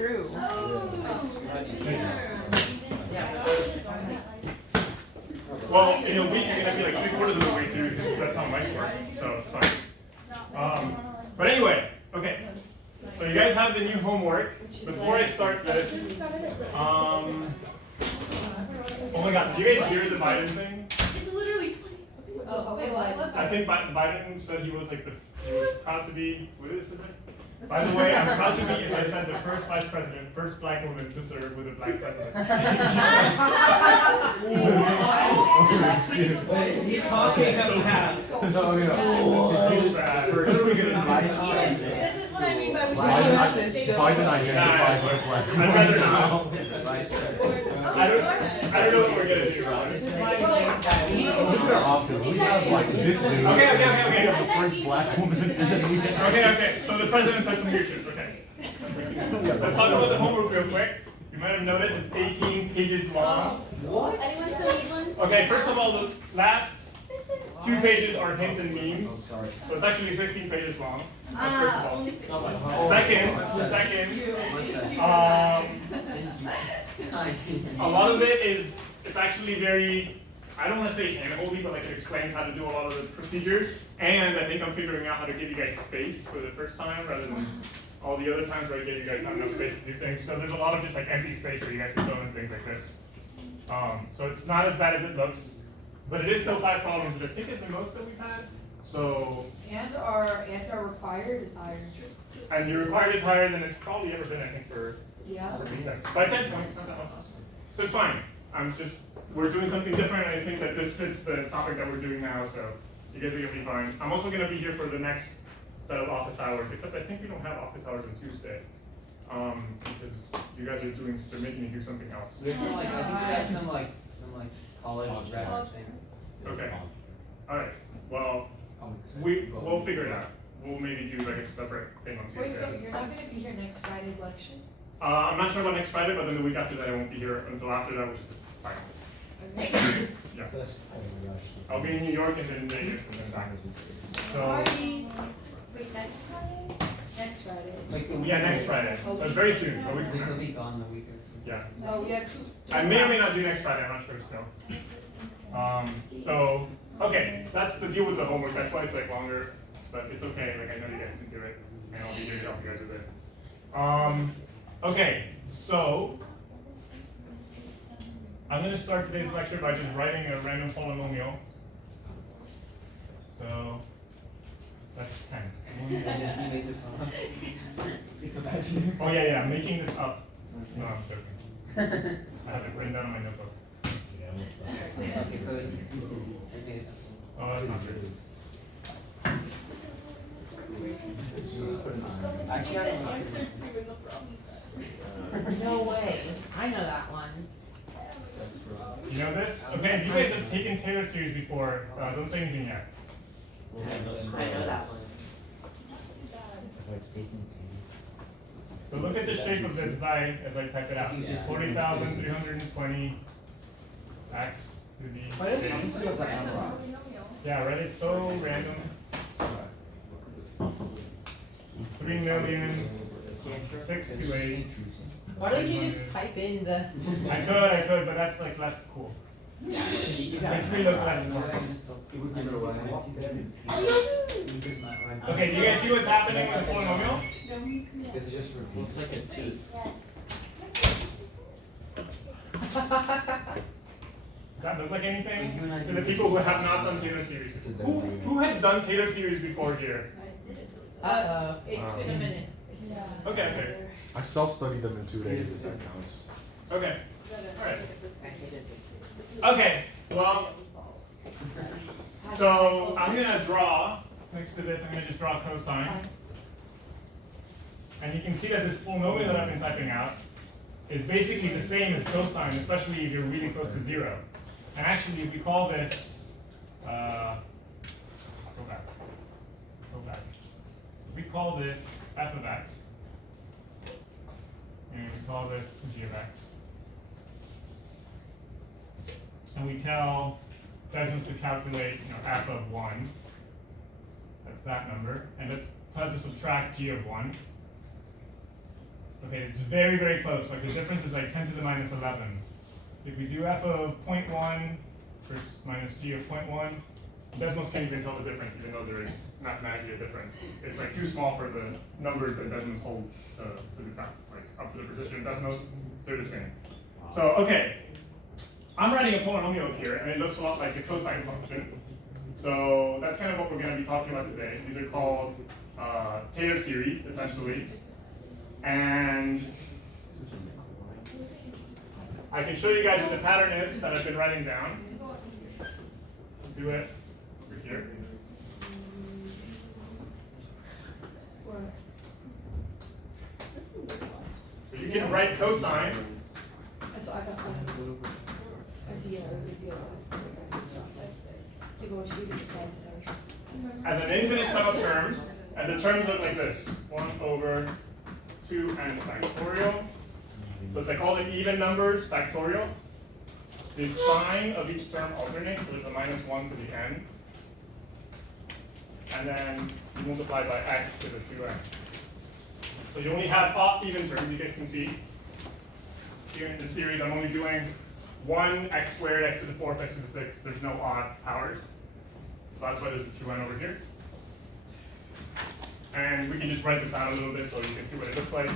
through. Well, in a week you're gonna be like 3/4 of the way through because that's how MITES works, so it's fine. But anyway, okay. So you guys have the new homework. Before I start this, oh my God, did you guys hear the Biden thing? It's literally 20. Oh, wait, what? I think Biden said he was proud to be. What is it? By the way, I'm proud to be, as I said, the first vice president, first black woman to serve with a black president. Wait, he's talking so fast. So bad. This is what I mean by we should Biden identifies with black. I'd rather not. I don't know what we're gonna do. We have like this dude. Okay. We have the first black woman. Okay. So the president said some weird shit. Okay. Let's talk about the homework real quick. You might have noticed it's 18 pages long. What? Anyone still need one? Okay, first of all, the last 2 pages are hints and memes. So it's actually 16 pages long. That's first of all. Second, a lot of it is, it's actually very, I don't want to say handholdy, but like it explains how to do a lot of the procedures. And I think I'm figuring out how to give you guys space for the first time rather than all the other times where I get you guys not enough space to do things. So there's a lot of just like empty space where you guys can fill in things like this. So it's not as bad as it looks, but it is still 5 problems, which I think is the most that we've had. So And our required is higher. and the required is higher than it's probably ever been, I think, for Yeah. resets. By 10 points, not that much. So it's fine. We're doing something different, and I think that this fits the topic that we're doing now, so you guys are gonna be fine. I'm also gonna be here for the next set of office hours, except I think we don't have office hours on Tuesday. Because you guys are they're making me do something else. There's some I think we have some college rep thing. Okay. Alright. Well, we'll figure it out. We'll maybe do like a separate thing on Tuesday. Wait, so you're not gonna be here next Friday's lecture? I'm not sure about next Friday, but then the week after that I won't be here until after that, which is fine. Okay. Yeah. I'll be in New York and then Vegas and then back. So Wait, next Friday? Next Friday. Like the yeah, next Friday. So it's very soon. A week from We'll now. be gone the week or so. Yeah. So we have 2. I may or may not do next Friday. I'm not sure still. So okay, that's the deal with the homework. That's why it's like longer, but it's okay. Like I know you guys can do it, and I'll be here to help you guys with it. Okay, so I'm going to start today's lecture by just writing a random polynomial. So that's 10. You made this one up. It's a bad year. Oh yeah, I'm making this up. No, I'm joking. I have it written down on my notebook. Okay, so I made it up. Oh, that's not true. Actually, I don't know. No way. I know that one. You know this? Okay, if you guys have taken Taylor series before, don't say anything yet. I know that one. So look at the shape of this as I type it out. 40,320 x to the yeah, right? It's so random. 3,628. Why don't you just type in the? I could, but that's like less cool. Makes me look less smart. Okay, do you guys see what's happening with the polynomial? This is just for looks like a tooth. Does that look like anything to the people who have not done Taylor series? Who has done Taylor series before here? It's been a minute. Okay. I self-studied them in 2 days, if that counts. Okay. Alright. Okay, well, so I'm going to draw, next to this, I'm going to just draw a cosine. And you can see that this polynomial that I've been typing out is basically the same as cosine, especially if you're really close to 0. And actually, we call this, go back. We call this f of x. And we call this g of x. And we tell Desmos to calculate, f of 1. That's that number. And let's tell it to subtract g of 1. Okay, it's very, very close. Like the difference is like 10 to the minus 11. If we do f of 0.1 versus minus g of 0.1, Desmos can't even tell the difference, even though there is mathematically a difference. It's like too small for the numbers that Desmos holds to the time. Like up to the precision of Desmos, they're the same. So, okay, I'm writing a polynomial here, and it looks a lot like the cosine function. So that's kind of what we're going to be talking about today. These are called Taylor series, essentially. And I can show you guys what the pattern is that I've been writing down. I'll do it over here. So you can write cosine. That's what I got a deal. It was a deal. People were shooting sense and everything. As an infinite sum of terms, and the terms look like this: 1 over 2n factorial. So it's like all the even numbers factorial. The sign of each term alternates, so there's a minus 1 to the n. And then you multiply by x to the 2n. So you only have odd even terms, you guys can see. Here in this series, I'm only doing 1 x squared, x to the 4th, x to the 6th. There's no odd powers. So that's why there's a 2n over here. And we can just write this out a little bit so you can see what it looks like.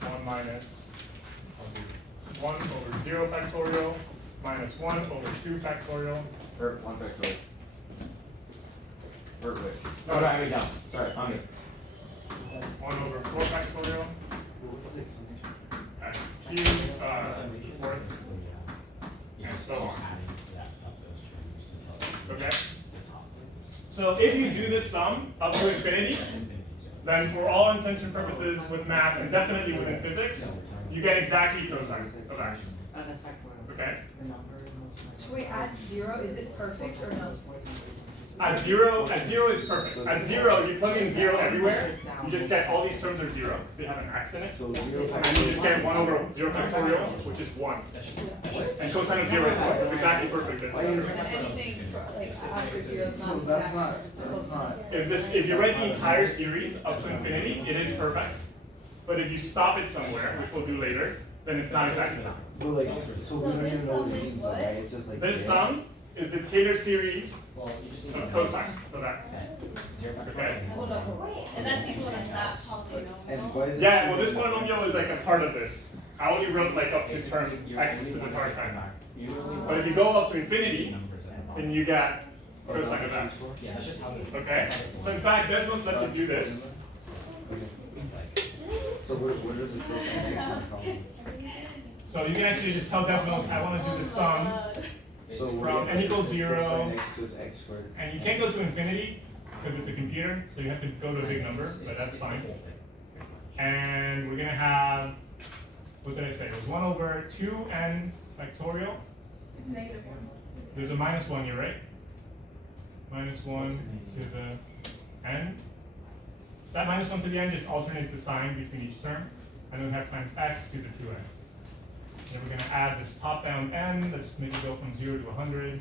1 minus 1 over 0 factorial minus 1 over 2 factorial. Or 1 factorial. Or wait. No, No, it's- I mean down. Sorry, on it. 1 over 4 factorial. X cubed, to the 4th, and so on. Okay? So if you do this sum up to infinity, then for all intents and purposes with math, and definitely within physics, you get exactly cosine of x. Okay? So wait, at 0, is it perfect or no? At zero it's perfect. At 0, you plug in 0 everywhere, you just get all these terms are 0, because they have an x in it. So 0 And you just get 1 over 0 factorial, which is 1. And cosine of 0 is 1, so it's exactly perfect. And anything for, like after 0 is not So that's not. If you write the entire series up to infinity, it is perfect. But if you stop it somewhere, which we'll do later, then it's not exactly that. But like, so we don't even know what it means, what? right? It's just like. This sum is the Taylor series Well, you just of cosine of x. Okay? Hold on. And that's equal to that And polynomial. why is it? Yeah, well this polynomial is like a part of this. I only wrote like up to term x to the power time. But if you go up to infinity, then you get cosine of x. Yeah, that's just how it is. Okay? So in fact, Desmos lets you do this. So what are the cosine x in column? So you can actually just tell Desmos, I want to do the sum, So From n equals 0. Cosine x goes x squared. and you can't go to infinity because it's a computer, so you have to go to a big number, but that's fine. And we're gonna have, what did I say? It was 1 over 2n factorial. It's negative 1. There's a minus 1 here, right? Minus 1 to the n. That minus 1 to the n just alternates the sign between each term. And then we have times x to the 2n. Then we're gonna add this top down n, let's make it go from 0 to 100.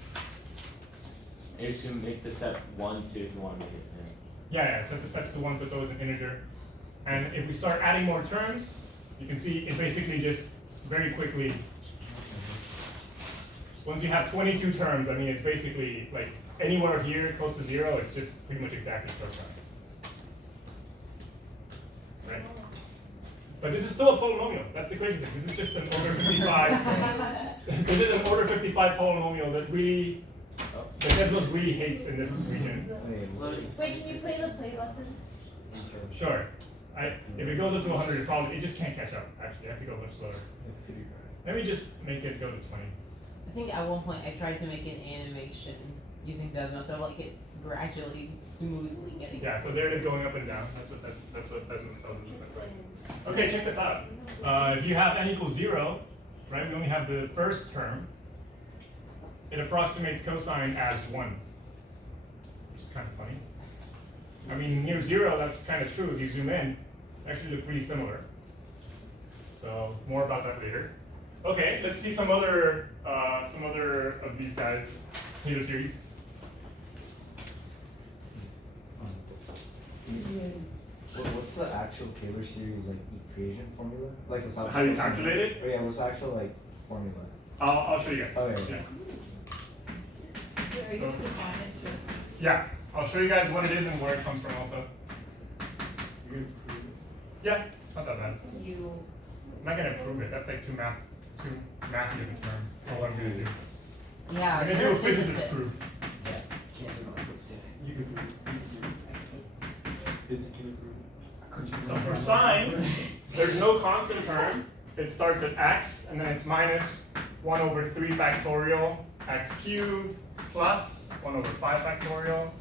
You just make the step 1, 2 if you want to make it. Yeah, set the steps to 1 so it's always an integer. And if we start adding more terms, you can see it basically just very quickly, once you have 22 terms, I mean, it's basically like anywhere here close to 0, it's just pretty much exactly cosine. Right? But this is still a polynomial. That's the crazy thing. This is just an order 55. This is an order 55 polynomial that really, that Desmos really hates in this region. Wait, can you play the play button? Sure. If it goes up to 100, it just can't catch up. Actually, I have to go much slower. Let me just make it go to 20. I think at one point I tried to make an animation using Desmos, so like it gradually, smoothly getting. Yeah, so there it is going up and down. That's what Desmos tells us. Okay, check this out. If you have n equals 0, right? We only have the first term. It approximates cosine as 1, which is kind of funny. I mean, near 0, that's kind of true. If you zoom in, they actually look pretty similar. So more about that later. Okay, let's see some other of these guys, Taylor series. What's the actual Taylor series like equation formula? Like what's How do you calculate it? Oh yeah, what's the actual like formula? I'll show you guys. Okay. Yeah. Are you going to define it too? Yeah, I'll show you guys what it is and where it comes from also. Yeah, it's not that bad. You. I'm not gonna prove it. That's like too mathy of a term. All I'm gonna do. Yeah, I'm gonna do you're a physicist proof. You could it's So for sine, there's no constant term. It starts at x, and then it's minus 1 over 3 factorial x cubed plus 1 over 5 factorial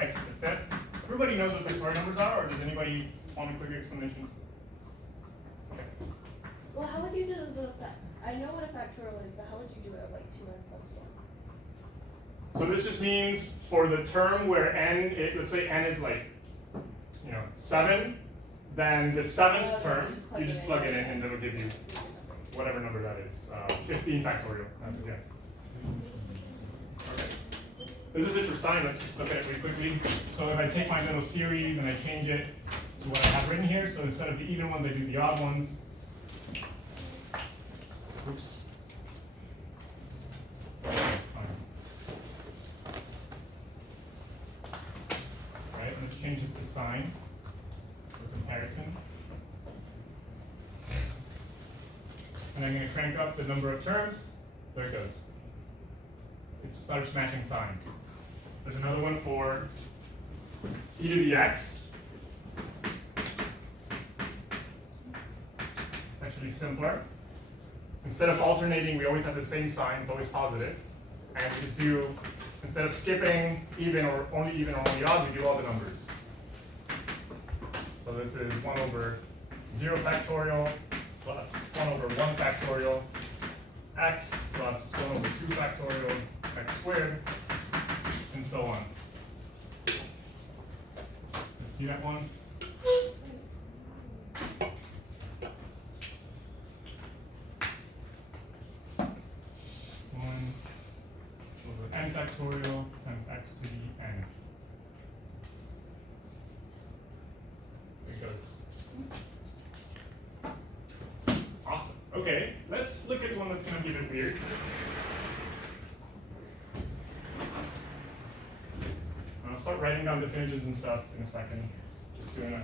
x to the fifth. Everybody knows what factorial numbers are, or does anybody want a quick explanation? Okay. Well, how would you do the I know what a factorial is, but how would you do it of like 2n plus 1? So this just means for the term where let's say n is like, 7, then the seventh term, you just plug it in and it'll give you whatever number that is, 15 factorial. Yeah. Okay. This is it for sine. Let's just look at it really quickly. So if I take my little series and I change it to what I have written here, so instead of the even ones, I do the odd ones. Oops. Right, let's change this to sine for comparison. And I'm going to crank up the number of terms. There it goes. It starts matching sine. There's another one for e to the x. It's actually simpler. Instead of alternating, we always have the same sign. It's always positive. And we just do, instead of skipping even or only odd, we do all the numbers. So this is 1 over 0 factorial plus 1 over 1 factorial x plus 1 over 2 factorial x squared, and so on. Let's see that one. One over n factorial times x to the n. There it goes. Awesome. Okay, let's look at one that's going to be a bit weird. I'll start writing down definitions and stuff in a second. Just doing a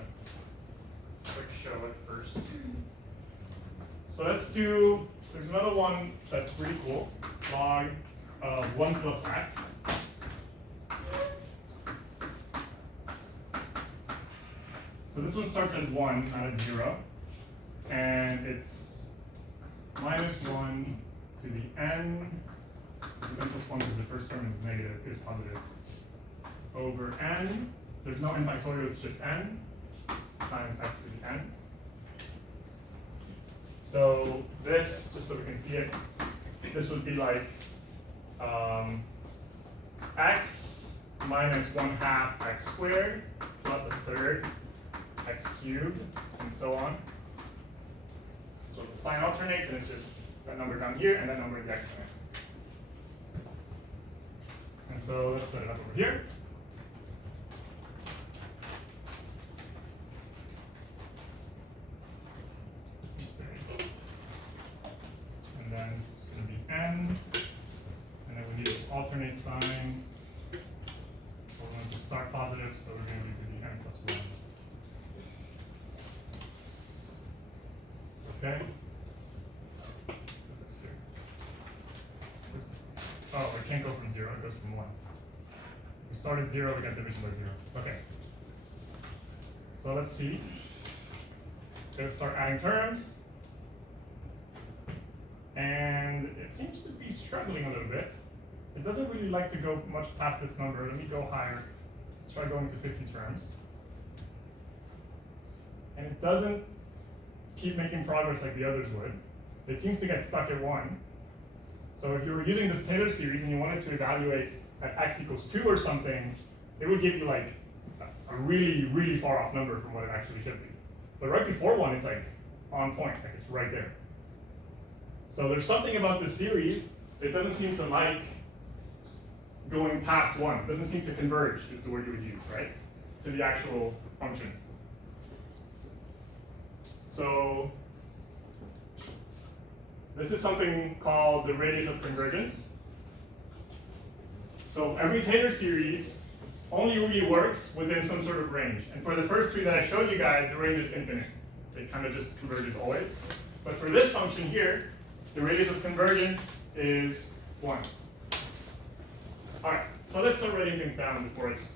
quick show at first. So let's do, there's another one that's pretty cool. Log of 1 plus x. So this one starts at 1, not at 0. And it's minus 1 to the n. The n plus 1 because the first term is negative, is positive. Over n, there's no n factorial, it's just n, times x to the n. So this, just so we can see it, this would be like x minus 1/2 x squared plus 1/3 x cubed, and so on. So the sign alternates, and it's just that number down here and that number in the exponent. And so let's set it up over here. And then it's going to be n, and then we need to alternate sign. We're going to start positive, so we're going to do to the n plus 1. Okay. Put this here. Oh, it can't go from 0, it goes from 1. If we start at 0, we get division by 0. Okay. So let's see. Going to start adding terms. And it seems to be struggling a little bit. It doesn't really like to go much past this number. Let me go higher. Let's try going to 50 terms. And it doesn't keep making progress like the others would. It seems to get stuck at 1. So if you were using this Taylor series and you wanted to evaluate at x equals 2 or something, it would give you like a really, really far off number from what it actually should be. But right before 1, it's like on point, like it's right there. So there's something about this series that doesn't seem to like going past 1. It doesn't seem to converge, is the word you would use, right? to the actual function. So this is something called the radius of convergence. So every Taylor series only really works within some sort of range. And for the first three that I showed you guys, the range is infinite. It kind of just converges always. But for this function here, the radius of convergence is 1. All right, so let's start writing things down before I just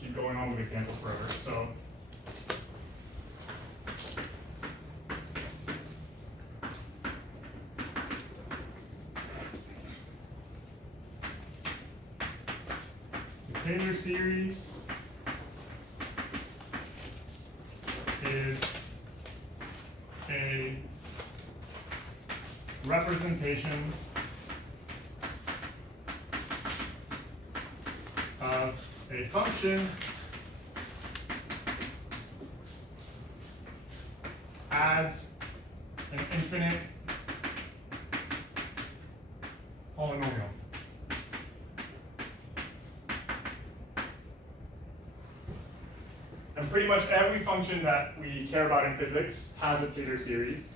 keep going on with examples forever. So the Taylor series is a representation of a function as an infinite polynomial. And pretty much every function that we care about in physics has a Taylor series.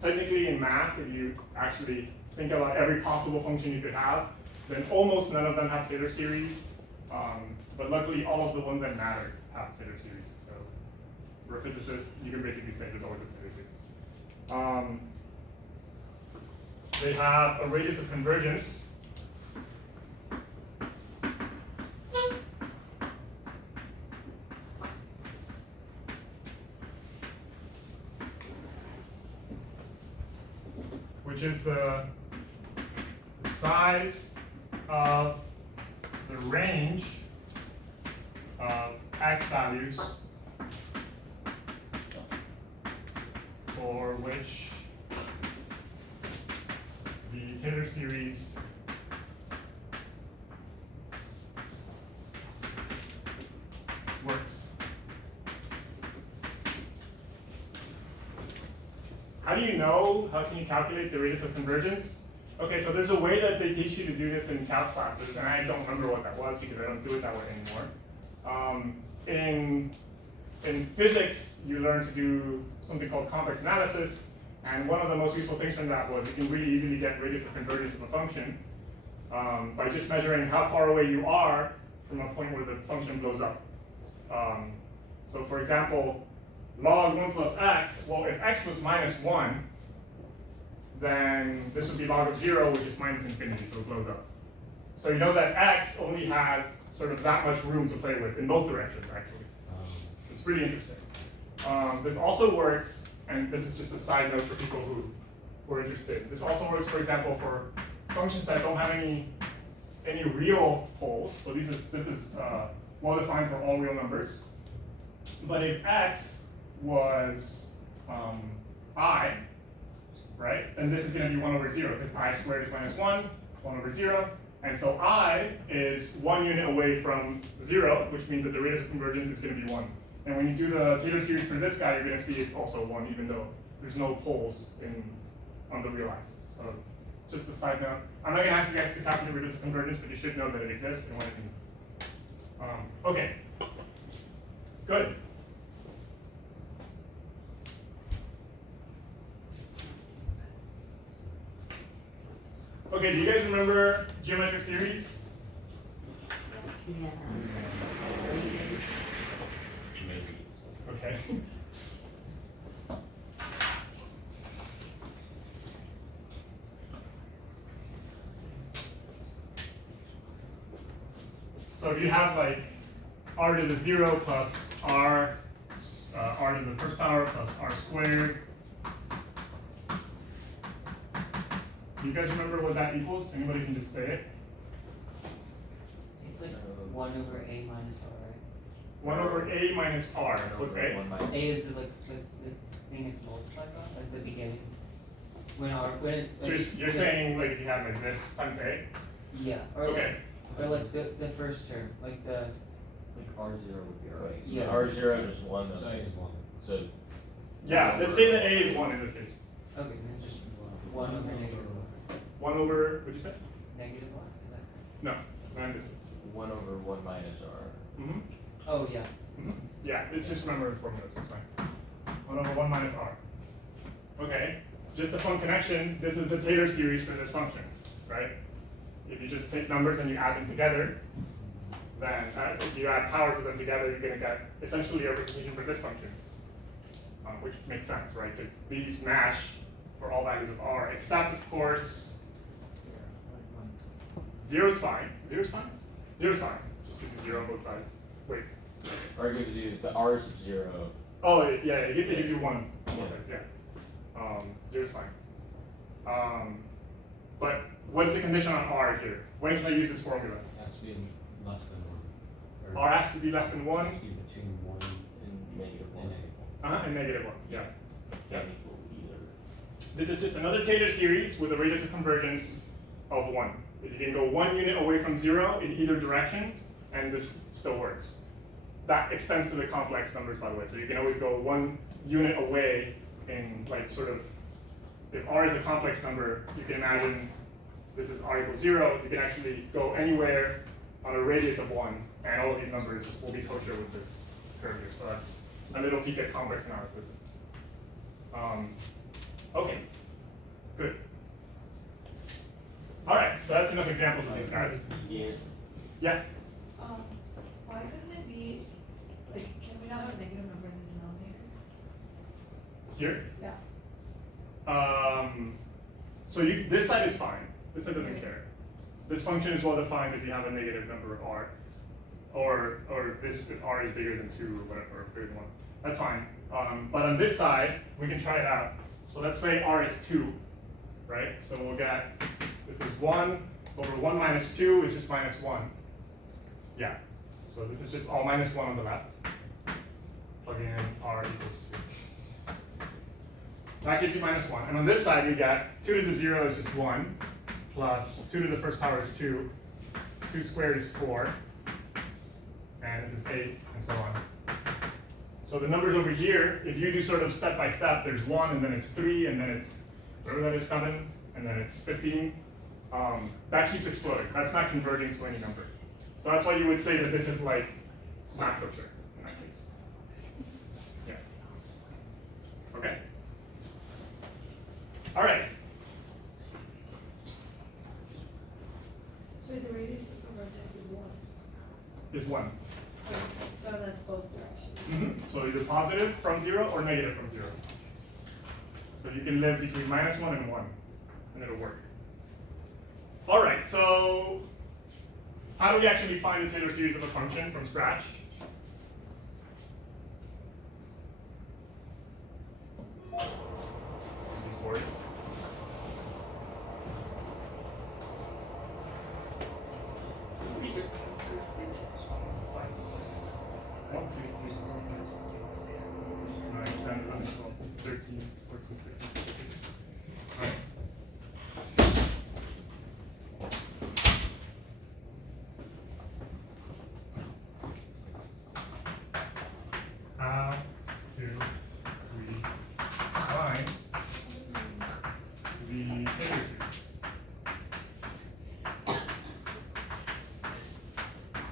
Technically in math, if you actually think about every possible function you could have, then almost none of them have Taylor series. But luckily, all of the ones that matter have Taylor series. So for a physicist, you can basically say there's always a Taylor series. They have a radius of convergence. Which is the size of the range of x values for which the Taylor series works. How do you know? How can you calculate the radius of convergence? Okay, so there's a way that they teach you to do this in calc classes, and I don't remember what that was because I don't do it that way anymore. In physics, you learn to do something called complex analysis, and one of the most useful things from that was you can really easily get radius of convergence of a function by just measuring how far away you are from a point where the function blows up. So for example, log 1 plus x, well, if x was minus 1, then this would be log of 0, which is minus infinity, so it blows up. So you know that x only has sort of that much room to play with in both directions, actually. It's pretty interesting. This also works, and this is just a side note for people who are interested. This also works, for example, for functions that don't have any real poles. So this is well defined for all real numbers. But if x was I, right, then this is going to be 1 over 0, because I squared is minus 1, 1 over 0. And so I is 1 unit away from 0, which means that the radius of convergence is going to be 1. And when you do the Taylor series for this guy, you're going to see it's also 1, even though there's no poles on the real axis. So just a side note. I'm not going to ask you guys to calculate radius of convergence, but you should know that it exists and what it means. Okay, good. Okay, do you guys remember geometric series? Yeah. Okay. So if you have like r to the 0 plus r to the first power plus r squared. Do you guys remember what that equals? Anybody can just say it. It's like 1 over a minus r, right? 1 over a minus r. What's a? A is the thing it's multiplied by, like the beginning. So you're saying like you have like this times a? Yeah. Or Okay. Or like the first term, like the. Like R0 would be R8. Yeah. R0 is 1. So A is 1. So Yeah, let's say that a is 1 in this case. Okay, then just 1 over negative 1 over, what'd you say? negative 1, is that correct? No, not in this case. 1 over 1 minus R. Mm-hmm. Oh, yeah. Yeah, it's just remembering formulas, it's fine. 1 over 1 minus r. Okay, just a fun connection, this is the Taylor series for this function, right? If you just take numbers and you add them together, then if you add powers of them together, you're going to get essentially a representation for this function, which makes sense, right? Because these match for all values of r, except of course, 0 is fine. 0 is fine? 0 is fine, just gives you 0 on both sides. Wait. Or gives you the R is 0. Oh, yeah, it gives you 1 on both sides, yeah. 0 is fine. But what's the condition on r here? When can I use this formula? It has to be less than 1. R has to be less than 1. It has to be between 1 And negative and 1. And negative 1, yeah. Can't equal either. This is just another Taylor series with a radius of convergence of 1. You can go 1 unit away from 0 in either direction, and this still works. That extends to the complex numbers, by the way, so you can always go 1 unit away in, like, sort of, if r is a complex number, you can imagine this is r equals 0, you can actually go anywhere on a radius of 1, and all of these numbers will be kosher with this curve here. So that's a little peek at complex analysis. Okay, good. All right, so that's enough examples of these guys. Yeah. Yeah, Why couldn't it be, like, can we not have a negative number in the denominator? here. Yeah. So this side is fine. This side doesn't care. This function is well defined if you have a negative number of r, or this if r is bigger than 2 or whatever, or bigger than 1. That's fine. But on this side, we can try it out. So let's say r is 2, right? So we'll get, this is 1 over 1 minus 2 is just minus 1. Yeah. So this is just all minus 1 on the left. Plugging in r equals 2. That gives you minus 1. And on this side, you get 2 to the 0 is just 1, plus 2 to the first power is 2, 2 squared is 4, and this is 8, and so on. So the numbers over here, if you do sort of step by step, there's 1, and then it's 3, and then it's, whatever that is, 7, and then it's 15. That keeps exploding. That's not converging to any number. So that's why you would say that this is like not kosher in that case. Yeah. Okay. All right. So the radius of convergence is 1. Is 1. Okay, so that's both directions. So either positive from 0 or negative from 0. So you can live between minus 1 and 1, and it'll work. All right, so how do we actually find the Taylor series of a function from scratch? These boards. One, two, 9, 10, 11, 12, 13, 14, 15, 16. All right. How do we find the Taylor series?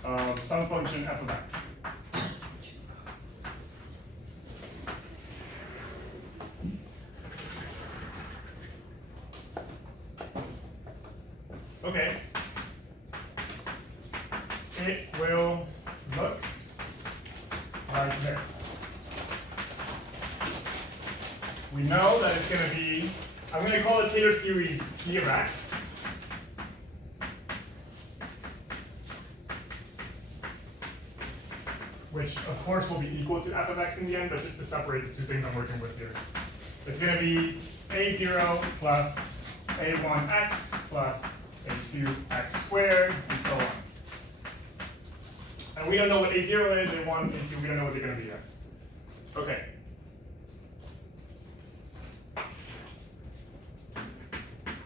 Of some function f of x. Okay. It will look like this. We know that it's going to be, I'm going to call the Taylor series T of x. Which of course will be equal to f of x in the end, but just to separate the two things I'm working with here. It's going to be a0 plus a1x plus a2x squared, and so on. And we don't know what a0 is, a1, a2, we don't know what they're going to be yet. Okay.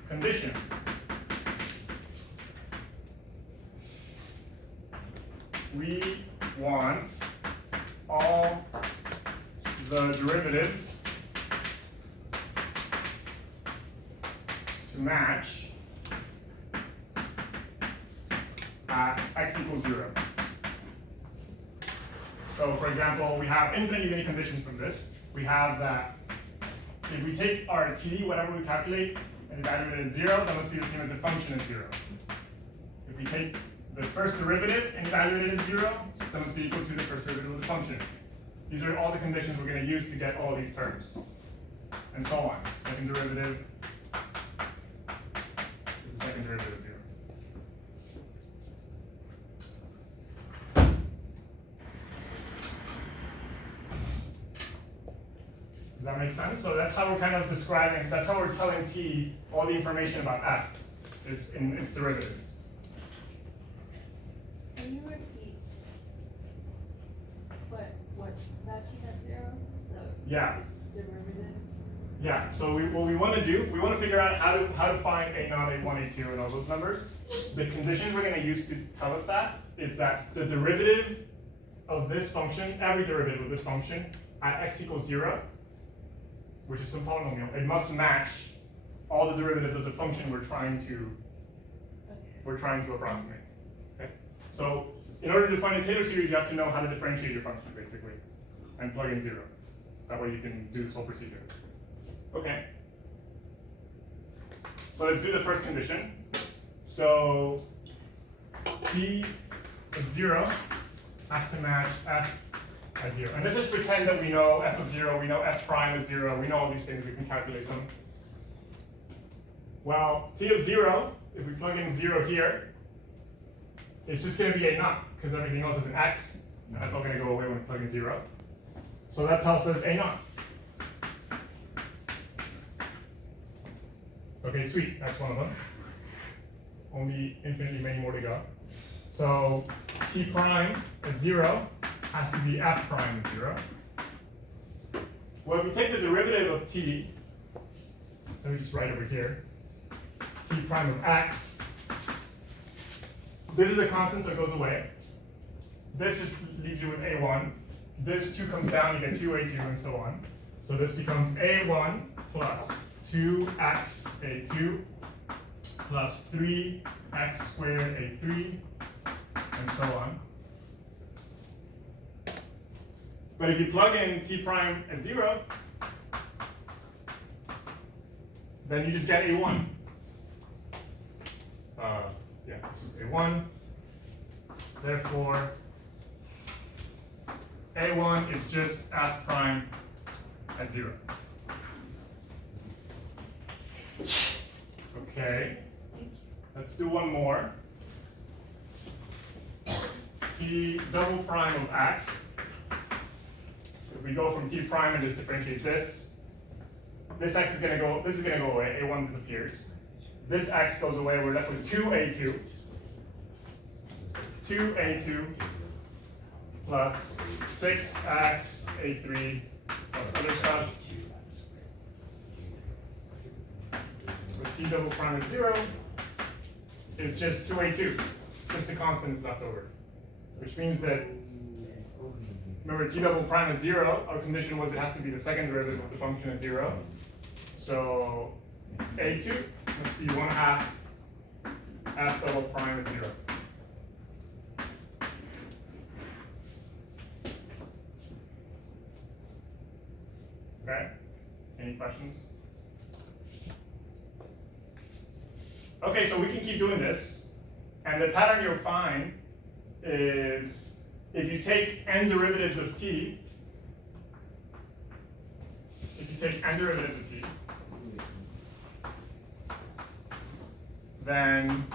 Condition. We want all the derivatives to match at x equals 0. So for example, we have infinitely many conditions from this. We have that if we take our t, whatever we calculate, and evaluate it at 0, that must be the same as the function at 0. If we take the first derivative and evaluate it at 0, that must be equal to the first derivative of the function. These are all the conditions we're going to use to get all these terms. And so on. Second derivative is the second derivative at 0. Does that make sense? So that's how we're kind of describing, that's how we're telling t all the information about f is in its derivatives. Can you repeat what's matching at 0? So Yeah. derivatives. Yeah, so what we want to do, we want to figure out how to find a0, a1, a2, and all those numbers. The conditions we're going to use to tell us that is that the derivative of this function, every derivative of this function, at x equals 0, which is some polynomial, it must match all the derivatives of the function we're trying to approximate. Okay? So in order to find a Taylor series, you have to know how to differentiate your function, basically, and plug in 0. That way you can do this whole procedure. Okay. So let's do the first condition. So t at 0 has to match f at 0. And let's just pretend that we know f of 0, we know f prime at 0, we know all these things, we can calculate them. Well, t of 0, if we plug in 0 here, it's just going to be a naught, because everything else is an x. And that's all going to go away when we plug in 0. So that tells us a naught. Okay, sweet, that's one of them. Only infinitely many more to go. So t prime at 0 has to be f prime at 0. Well, if we take the derivative of t, let me just write over here, t prime of x, this is a constant, so it goes away. This just leaves you with a1. This 2 comes down, you get 2a2 and so on. So this becomes a1 plus 2x a2 plus 3x squared a3 and so on. But if you plug in t prime at 0, then you just get a1. Yeah, it's just a1. Therefore, a1 is just f prime at 0. Okay, let's do one more. T double prime of x. If we go from t prime and just differentiate this, this x is going to go, this is going to go away, a1 disappears. This x goes away, we're left with 2a2. 2a2 plus 6x a3 plus other stuff. With t double prime at 0, it's just 2a2, just the constant is left over. Which means that, remember t double prime at 0, our condition was it has to be the second derivative of the function at 0. So a2 must be 1/2 f double prime at 0. Okay, any questions? Okay, so we can keep doing this, and the pattern you'll find is if you take n derivatives of t, then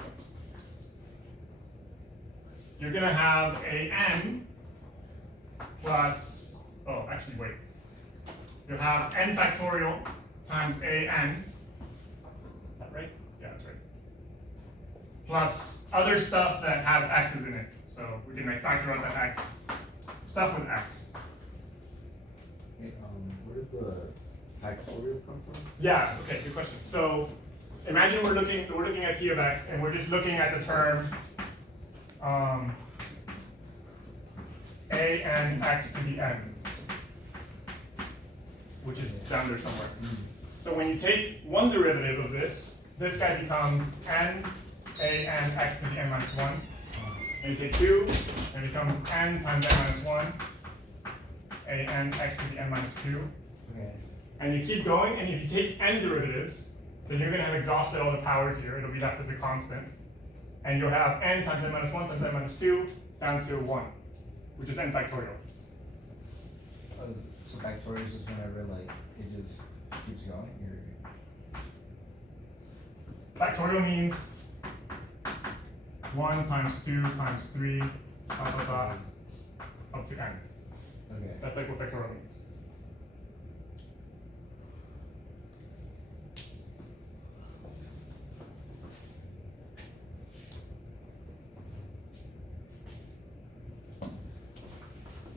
you're going to have a n plus, oh, actually, wait. You'll have n factorial times a n. Is that right? Yeah, that's right. Plus other stuff that has x's in it. So we can like factor out that x, stuff with x. Okay, where did the factorial come from? Yeah, okay, good question. So imagine we're looking at t of x and we're just looking at the term a n x to the n, which is down there somewhere. So when you take one derivative of this guy becomes n a n x to the n minus 1. And you take 2, and it becomes n times n minus 1. a n x to the n minus 2. Okay. And you keep going, and if you take n derivatives, then you're going to have exhausted all the powers here. It'll be left as a constant. And you'll have n times n minus 1 times n minus 2 down to 1, which is n factorial. So factorial is just whenever like it just keeps going. Factorial means 1 times 2 times 3, up to n. Okay. That's like what factorial means.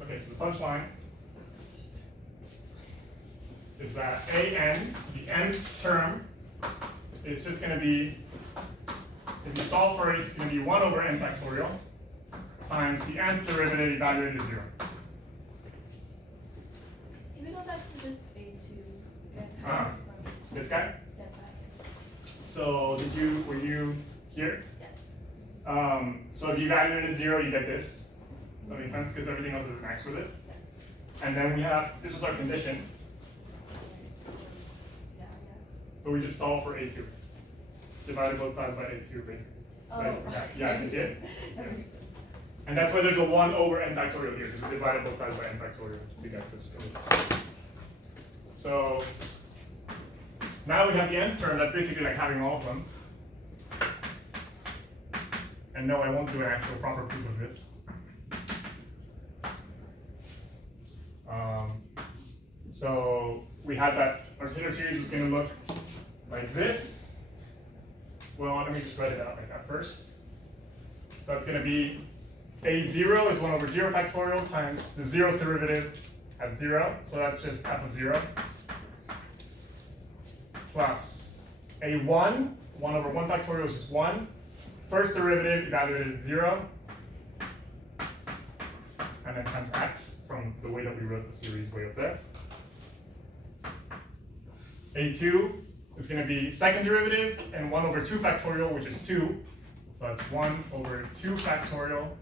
Okay, so the punchline is that an, the nth term, is just going to be, if you solve for it, it's going to be 1 over n factorial times the nth derivative evaluated to 0. Can we go back to this A2? This guy? That guy. So were you here? Yes. So if you evaluate it 0, you get this. Does that make sense? Because everything else is an x with it. Yes. And then we have, this was our condition. Yeah. So we just solve for a2. Divided both sides by a2, basically. Oh, Right? Yeah, you see it? That makes sense. And that's why there's a 1 over n factorial here, because we divided both sides by n factorial to get this. So now we have the nth term, that's basically like having all of them. And no, I won't do an actual proper proof of this. So we had that our Taylor series was going to look like this. Well, let me just write it out like that first. So it's going to be a0 is 1 over 0 factorial times the 0th derivative at 0. So that's just f of 0. Plus a1, 1 over 1 factorial is just 1. First derivative evaluated at 0. And then times x from the way that we wrote the series way up there. A2 is going to be second derivative and 1 over 2 factorial, which is 2. So that's 1 over 2 factorial,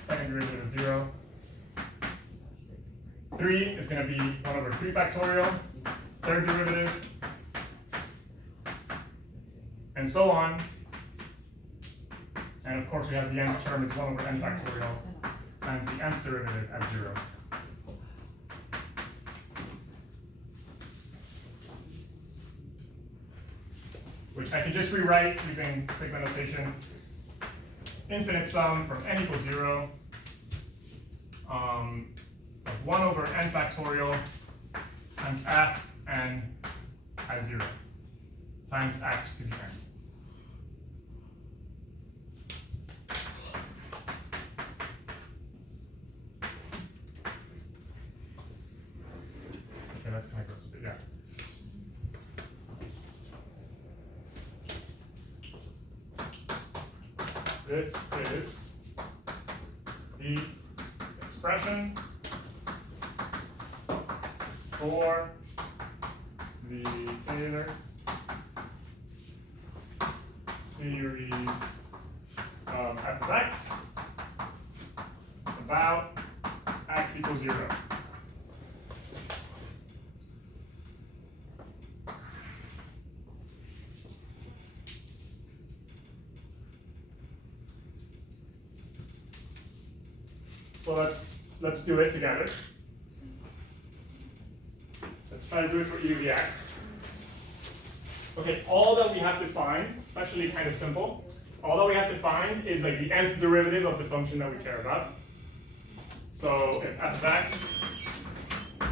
second derivative at 0. 3 is going to be 1 over 3 factorial, third derivative, and so on. And of course we have the nth term is 1 over n factorial times the nth derivative at 0. Which I could just rewrite using sigma notation. Infinite sum from n equals 0 of 1 over n factorial times f n at 0 times x to the n. Okay, that's kind of gross, but yeah. This is the expression for the Taylor series of f of x about x equals 0. So let's do it together. Let's try to do it for e to the x. Okay, all that we have to find, it's actually kind of simple. All that we have to find is like the nth derivative of the function that we care about. So if f of x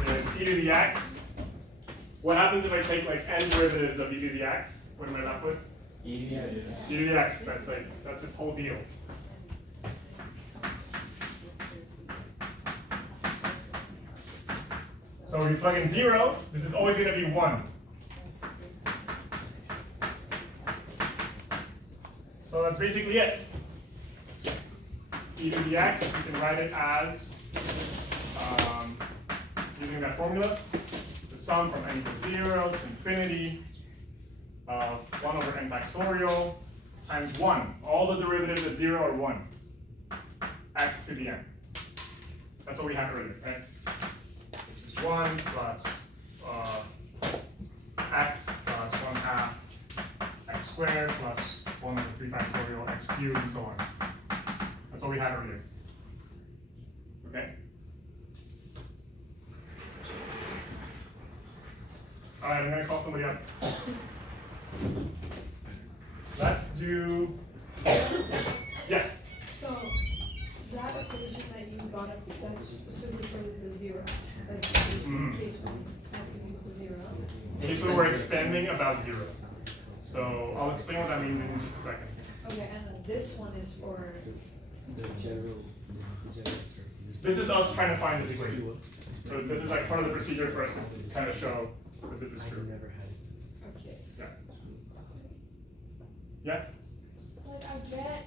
is e to the x, what happens if I take like n derivatives of e to the x? What am I left with? E to the x. E to the x, that's its whole deal. So when you plug in 0, this is always going to be 1. So that's basically it. E to the x, you can write it as, using that formula, the sum from n equals 0 to infinity of 1 over n factorial times 1. All the derivatives at 0 are 1. X to the n. That's what we have already, right? Which is 1 plus x plus 1/2 x squared plus 1/3 factorial x cubed and so on. That's what we have earlier. Okay? Alright, I'm gonna call somebody up. Let's do, yes? So, that equation that you got up, that's specifically for the zero, like, in case when x is equal to 0. Okay, so we're expanding about 0. So I'll explain what that means in just a second. Okay, and then this one is for, The general. This is us trying to find this equation. So this is like part of the procedure for us to kind of show that this is I've true. never had it. okay. Yeah. Yeah? Like I get,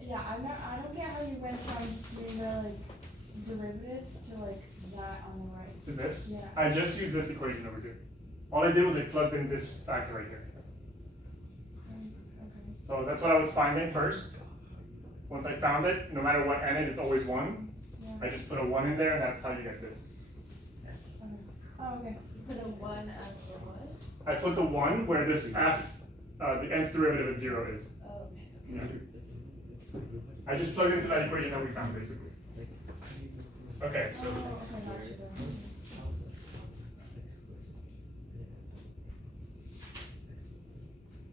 yeah, I don't get how you went from just doing the like derivatives to like that on the right. To this? Yeah. I just used this equation over here. All I did was I plugged in this factor right here. Okay. So that's what I was finding first. Once I found it, no matter what n is, it's always 1. Yeah. I just put a 1 in there, and that's how you get this. Okay. Oh, okay. Put a 1 after what? I put the 1 where this f, the nth derivative at 0 is. Oh, okay. Yeah. I just plugged into that equation that we found, basically. Okay, so Oh, okay,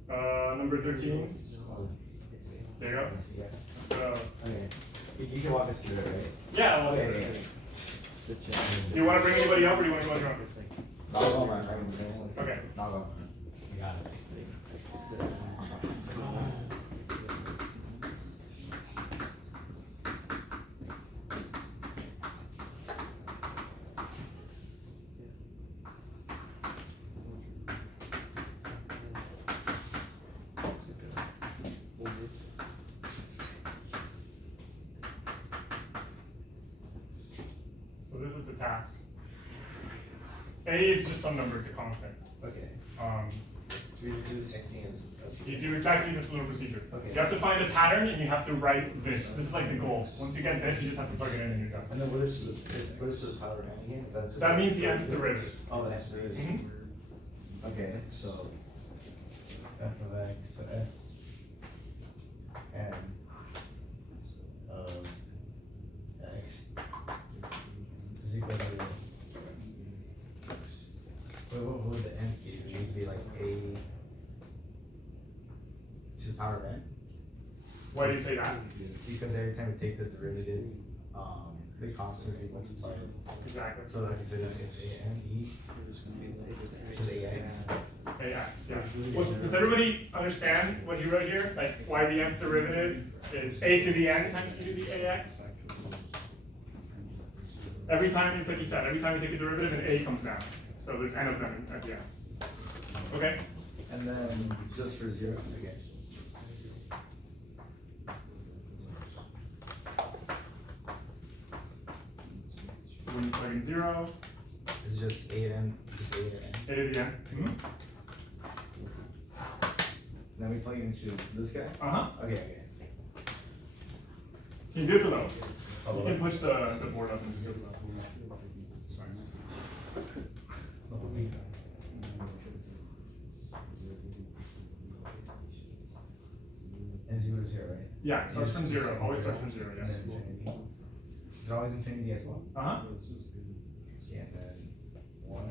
gotcha. number 13. There you go. Yeah. So, Okay. You can walk us through it, right? yeah, well, Okay. do you want to bring anybody up or do you want to go on your own? I'll go, man. I Okay. I'll go. Got it. So this is the task. A is just some number, it's a constant. Okay. You Do the same thing as. do exactly this little procedure. Okay. You have to find a pattern and you have to write this. This is like the goal. Once you get this, you just have to plug it in and you're done. And then what is the power hand again? Is that just That means the nth derivative. Oh, the nth derivative. Mhm. Okay, so f of x, so f n of x is equal to. What would the n be? It would just be like a to the power of n? Why do you say that? Because every time we take the derivative, the constant will be multiplied. Exactly. So like I said, if a n e is ax. AX, yeah. Well, does everybody understand what you wrote here? Like why the nth derivative is a to the n times b to the ax? Every time, it's like you said, every time you take a derivative, an a comes down. So there's n of them at the end. Okay? And then just for 0, again. So when you plug in 0, It's just a and n, just a and n. a to the n. Then we plug it into this guy. Uh-huh. Okay. Can you do it below? Oh, You can push the board up and just go below. It's fine. And 0 to 0, right? Yeah, it starts from 0. Always starts from 0, And yes. then infinity. Is it always infinity as well? Uh-huh. Yeah, and then 1.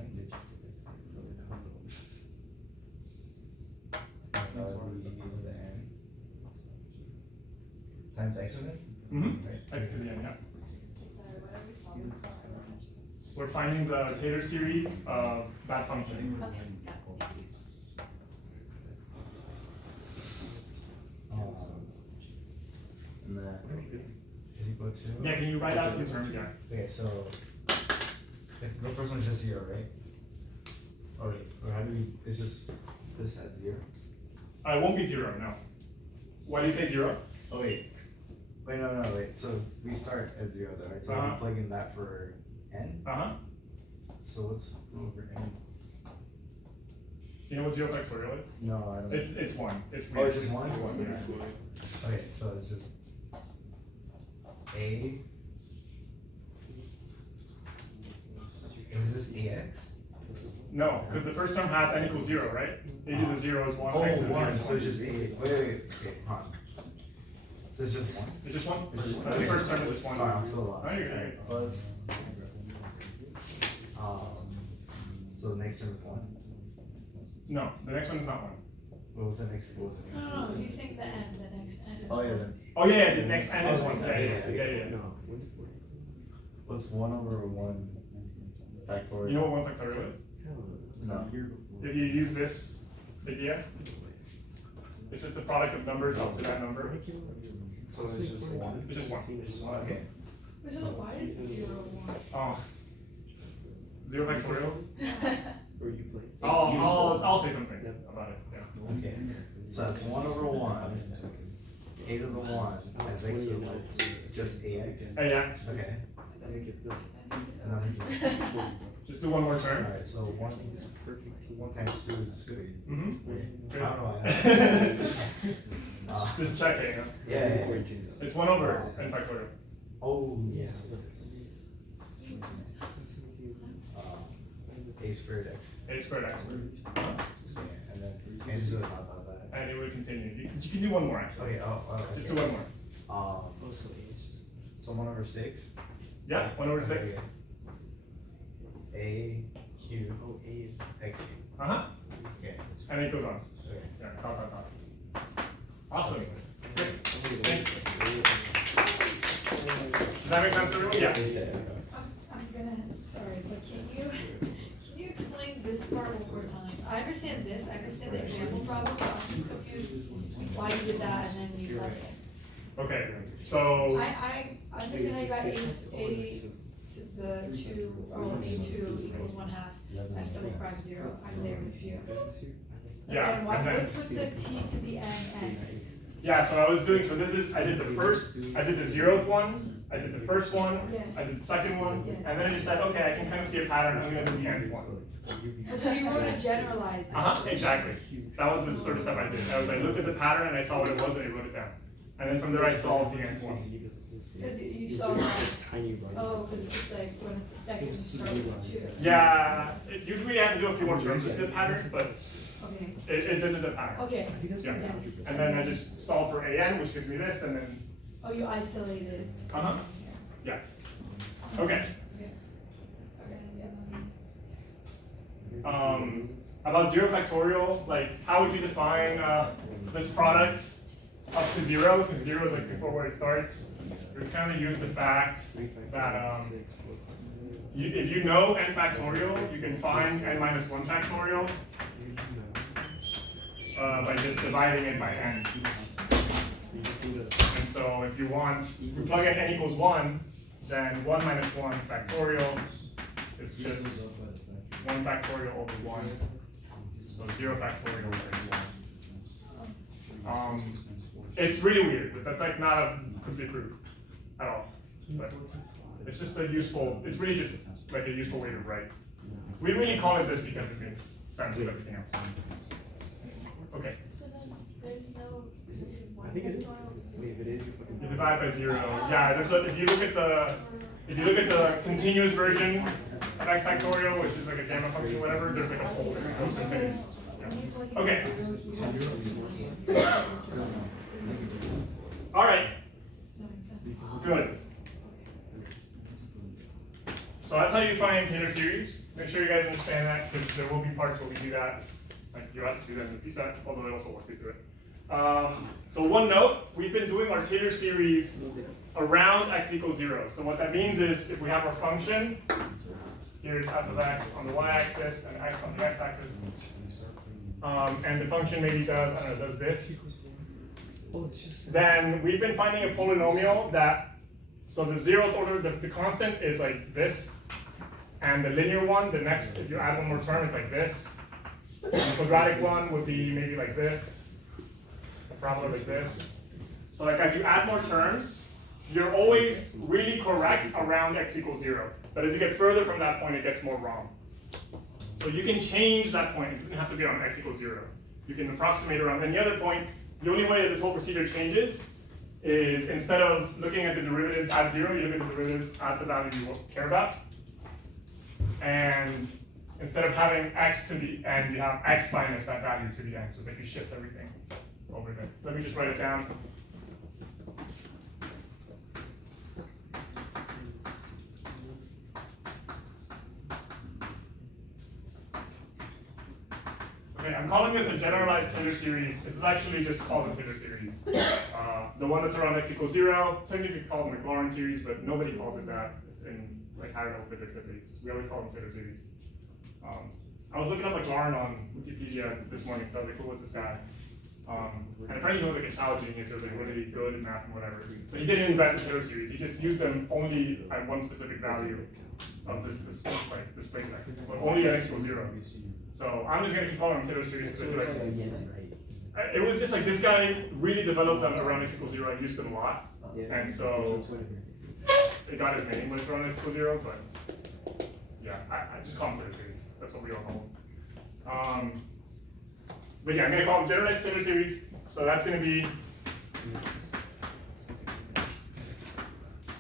That would be e to the n. Times x of n? Mm-hmm. Right. X to the n, yeah. Sorry, what are we solving for? We're finding the Taylor series of that function. Okay, got it. And that is equal to. Yeah, can you write out some terms there? Okay, so if the first one is just 0, right? Or how do we? It's just this at 0. It won't be 0, no. Why do you say 0? Oh wait, no, wait. So we start at 0 though, right? So Uh-huh. we plug in that for n. Uh-huh. So let's go over n. Do you know what 0 factorial is? No, I don't. It's 1. It's Oh, it's just real. one? Yeah. Okay, so it's just a AX? No, because the first term has n equals 0, right? A to the 0 is 1, Oh, x to the 0 one, is so 1. it's just A, wait, okay, hold on. So it's just one? Is this one? It's just one. The first term is just 1. Sorry, I'm so lost. No, you're good. Plus, so the next term is one? No, the next one is not 1. What was the next? What was the next? No, he's saying the end, the next end is. Oh, yeah, then. Oh yeah, the next n is Oh, 1. Yeah. No. What's 1 over 1 factorial? You know what 1 factorial is? No. If you use this idea, it's just the product of numbers up to that number. So it's just 1? It's just 1. Okay. Wait, so why is 0 1? Oh. 0 factorial? Or you play. I'll say something about it. Yeah. Okay. So it's 1 over 1, a to the 1, as x equals just ax. AX. Okay. That makes it good. And then Just do one more term. alright, so 1 It's a perfect team. times 2 is 3. Mm-hmm. How do I? Just checking. Huh? Yeah. It's 1 over n factorial. Oh, yes. A squared x. A squared x squared. Yeah, and then and so not that. And it would continue. You can do one more actually. Okay. Okay. Just do one more. Oh, so it's just. So 1 over 6. Yeah, 1 over 6. A cube. Oh, A is. X cube. Uh-huh. Okay. And it goes on. Okay. Yeah, dot. Awesome. Thanks. Does that make sense to everyone? Yeah. I'm gonna, sorry, but can you explain this part one more time? I understand this, I understand the example problem, but I'm just confused why you did that and then you left it. Okay, so I understand how you got a to the 2, or a2 equals 1/2, and double prime 0, I'm there with you. yeah, And why, and then, what's with the t to the n x? yeah, so I was doing, so this is, I did the 0th one, I did the first one, Yes. I did the second one, Yes. and then I just said, okay, I can kind of see a pattern, I'm gonna do the nth one. So you wrote a generalized. Exactly. That was the sort of stuff I did. I looked at the pattern and I saw what it was and I wrote it down. And then from there I solved the nth one. Because you saw that, Tiny run. oh, because it's like when it's a second, you start with 2. Yeah, you really have to do a few more terms to see the pattern, but Okay, this is the pattern. okay, Yeah. yes. And then I just solved for an, which gives me this, and then, Oh, you isolated. uh-huh, Here. yeah. Okay. Okay, yeah. About 0 factorial, like, how would you define this product up to 0? Because 0 is like before where it starts. You would kind of use the fact that if you know n factorial, you can find n minus 1 factorial by just dividing it by n. And so if you plug in n equals 1, then 1 minus 1 factorial is just 1 factorial over 1. So 0 factorial is like 1. It's really weird, but that's like not a complete proof at all. But it's just it's really just like a useful way to write. We really call it this because it makes sense with everything else. Okay. So then there's no. I think it is. I mean, if it is, you fucking. You divide by 0. Yeah, if you look at the continuous version of x factorial, which is like a gamma function, whatever, there's like a whole thing. Okay. All right. Good. So that's how you find Taylor series. Make sure you guys understand that because there will be parts where we do that. Like you have to do that in the PSAT, although I also walk you through it. So one note, we've been doing our Taylor series around x equals 0. So what that means is if we have our function, here's f of x on the y-axis and x on the x-axis, and the function maybe does this, then we've been finding a polynomial that, so the 0th order, the constant is like this, and the linear one, the next, if you add one more term, it's like this. And the quadratic one would be maybe like this, probably like this. So like as you add more terms, you're always really correct around x equals 0. But as you get further from that point, it gets more wrong. So you can change that point. It doesn't have to be on x equals 0. You can approximate around any other point. The only way that this whole procedure changes is instead of looking at the derivatives at 0, you look at the derivatives at the value you care about. And instead of having x to the end, you have x minus that value to the end. So it's like you shift everything over there. Let me just write it down. Okay, I'm calling this a generalized Taylor series. This is actually just called a Taylor series. The one that's around x equals 0, technically called Maclaurin series, but nobody calls it that in like higher level physics at least. We always call them Taylor series. I was looking up Maclaurin on Wikipedia this morning, so I was like, who was this guy? And apparently he was like a child genius, or like really good at math and whatever. But he didn't invent the Taylor series. He just used them only at one specific value of this place vector. So only at x equals 0. So I'm just gonna keep calling them Taylor series because I feel like it was just like this guy really developed them around x equals 0 and used them a lot. And so it got his name when it's around x equals 0, but yeah, I just call them Taylor series. That's what we all call them. But yeah, I'm gonna call them generalized Taylor series. So that's gonna be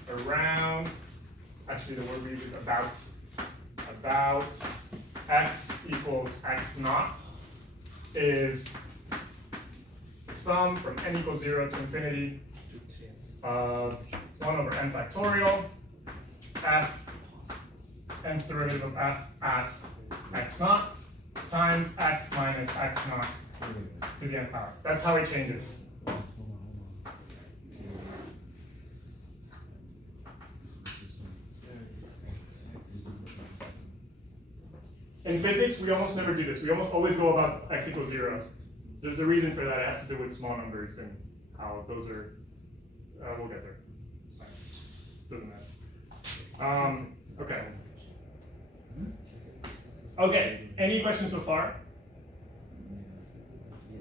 around, actually the word we use is about x equals x naught is the sum from n equals 0 to infinity of 1 over n factorial f nth derivative of f at x naught times x minus x naught to the nth power. That's how it changes. In physics, we almost never do this. We almost always go about x equals 0. There's a reason for that. It has to do with small numbers and how those are, we'll get there. Doesn't matter. Okay. Okay, any questions so far?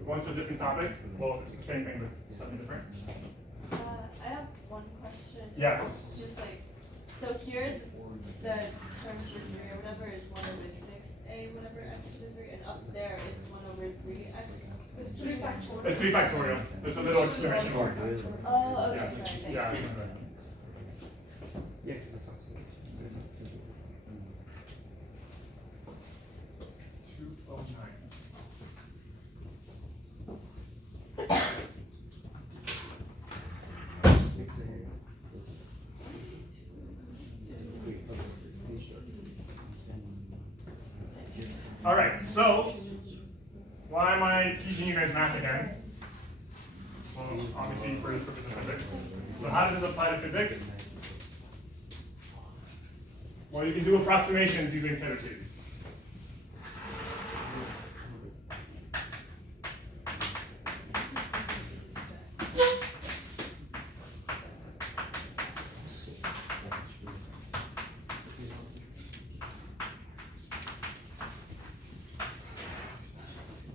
Going to a different topic? Well, it's the same thing, but something different. I have one question. Yeah. It's just like, so here the terms for 3 or whatever is 1 over 6a, whatever x to the 3, and up there it's 1 over 3x. It's 3 factorial. It's 3 factorial. There's a little exclamation mark. Oh, okay, Yeah, sorry, thanks. yeah. Yeah, because it's also. 209. All right, so why am I teaching you guys math again? Well, obviously for the purpose of physics. So how does this apply to physics? Well, you can do approximations using Taylor series.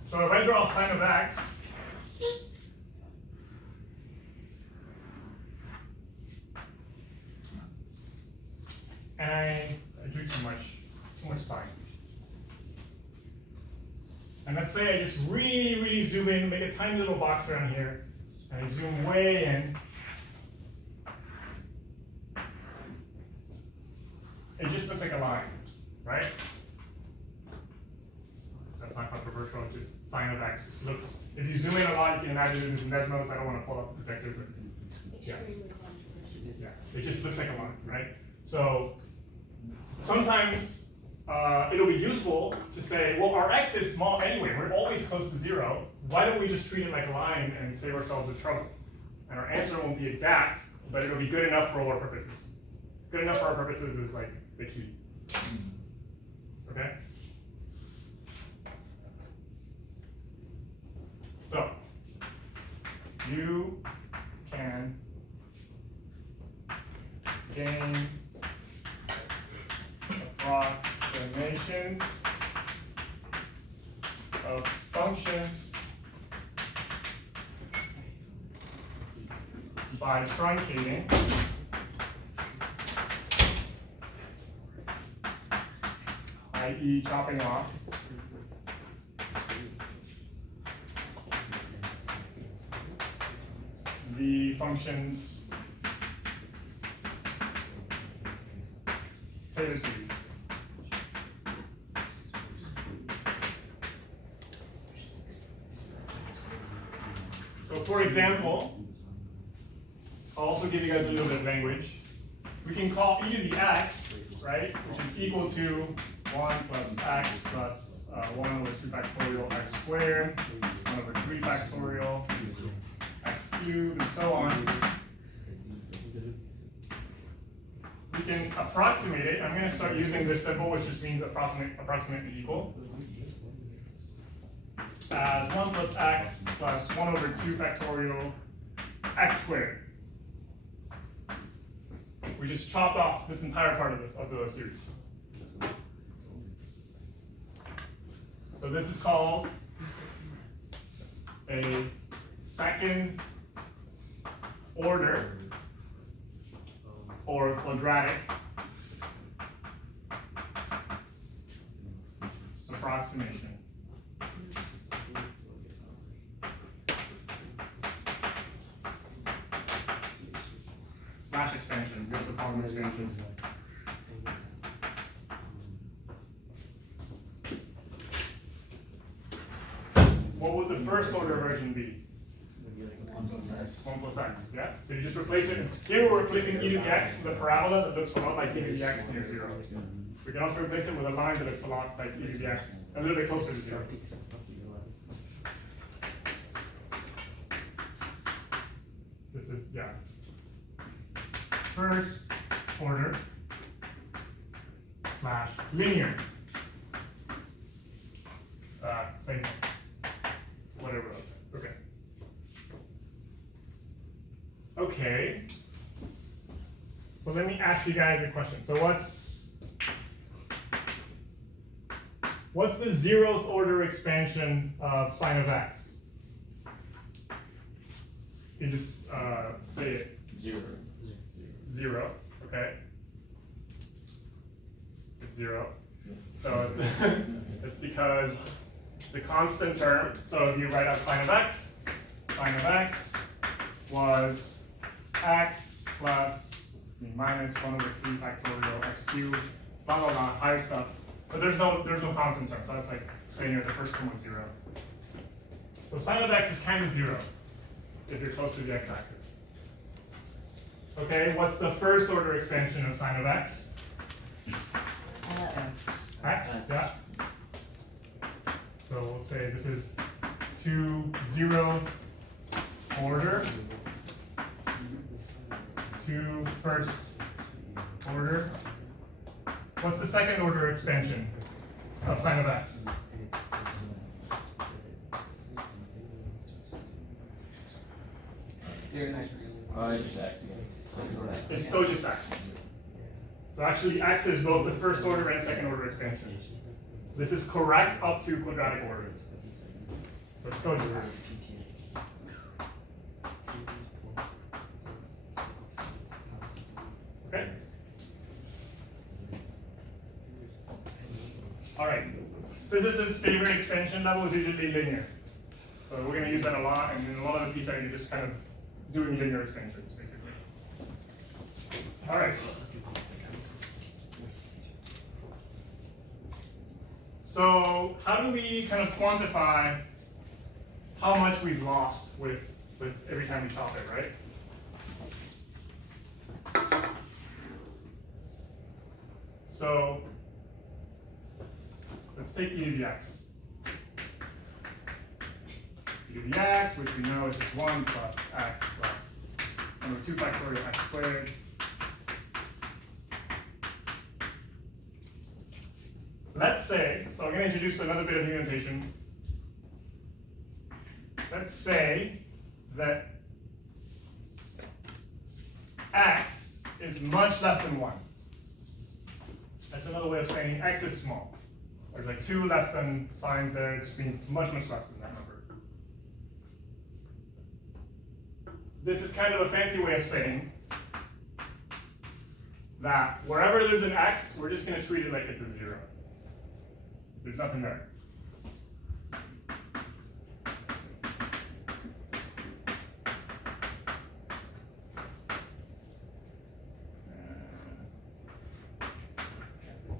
So if I draw sine of x, and I do too much sine. And let's say I just really zoom in, make a tiny little box around here, and I zoom way in. It just looks like a line, right? That's not controversial, just sine of x. Just looks, if you zoom in a lot, you can imagine it as Nesmos. I don't want to pull up the projector, but yeah. Yeah, it just looks like a line, right? So sometimes it'll be useful to say, well, our x is small anyway. We're always close to 0. Why don't we just treat it like a line and save ourselves the trouble? And our answer won't be exact, but it'll be good enough for all our purposes. Good enough for our purposes is like the key. Okay? So, you can gain approximations of functions by truncating i.e. chopping off the function's Taylor series. for example, I'll also give you guys a little bit of language. We can call e to the x, right, which is equal to 1 plus x plus 1 over 2 factorial x squared, 1 over 3 factorial x cubed, and so on. We can approximate it. I'm going to start using this symbol, which just means approximately equal, as 1 plus x plus 1 over 2 factorial x squared. We just chopped off this entire part of the series. So this is called a second order or quadratic approximation. Slash expansion, we also call them expansions. What would the first order version be? 1 plus x, yeah? So you just replace it. Here we're replacing e to the x with a parabola that looks a lot like e to the x near 0. We can also replace it with a line that looks a lot like e to the x, a little bit closer to 0. This is, yeah. First order slash linear. Same thing. Whatever. Okay. Okay. So let me ask you guys a question. So what's the 0th order expansion of sine of x? You just say it. 0. 0. Okay. It's 0. So it's it's because the constant term. So if you write out sine of x was x plus minus 1 over 3 factorial x cubed, blah blah blah, higher stuff. But there's no constant term, so that's like saying that the first term was 0. So sine of x is kind of 0 if you're close to the x-axis. Okay, what's the first order expansion of sine of x? X, yeah. So we'll say this is 2 0th order, 2 first order. What's the second order expansion of sine of x? Just x again. It's still just x. So actually x is both the first order and second order expansion. This is correct up to quadratic order. So it's still just x. Okay? Alright. Physicists' favorite expansion level is usually linear. So we're going to use that a lot, and in a lot of the PSI you're just kind of doing linear expansions, basically. Alright. So how do we kind of quantify how much we've lost with every time we chop it, right? So let's take e to the x. E to the x, which we know is just 1 plus x plus 1 over 2 factorial x squared. Let's say, so I'm going to introduce another bit of new notation. Let's say that x is much less than 1. That's another way of saying x is small. There's like 2 less than signs there, it just means it's much, much less than that number. This is kind of a fancy way of saying that wherever there's an x, we're just going to treat it like it's a 0. There's nothing there.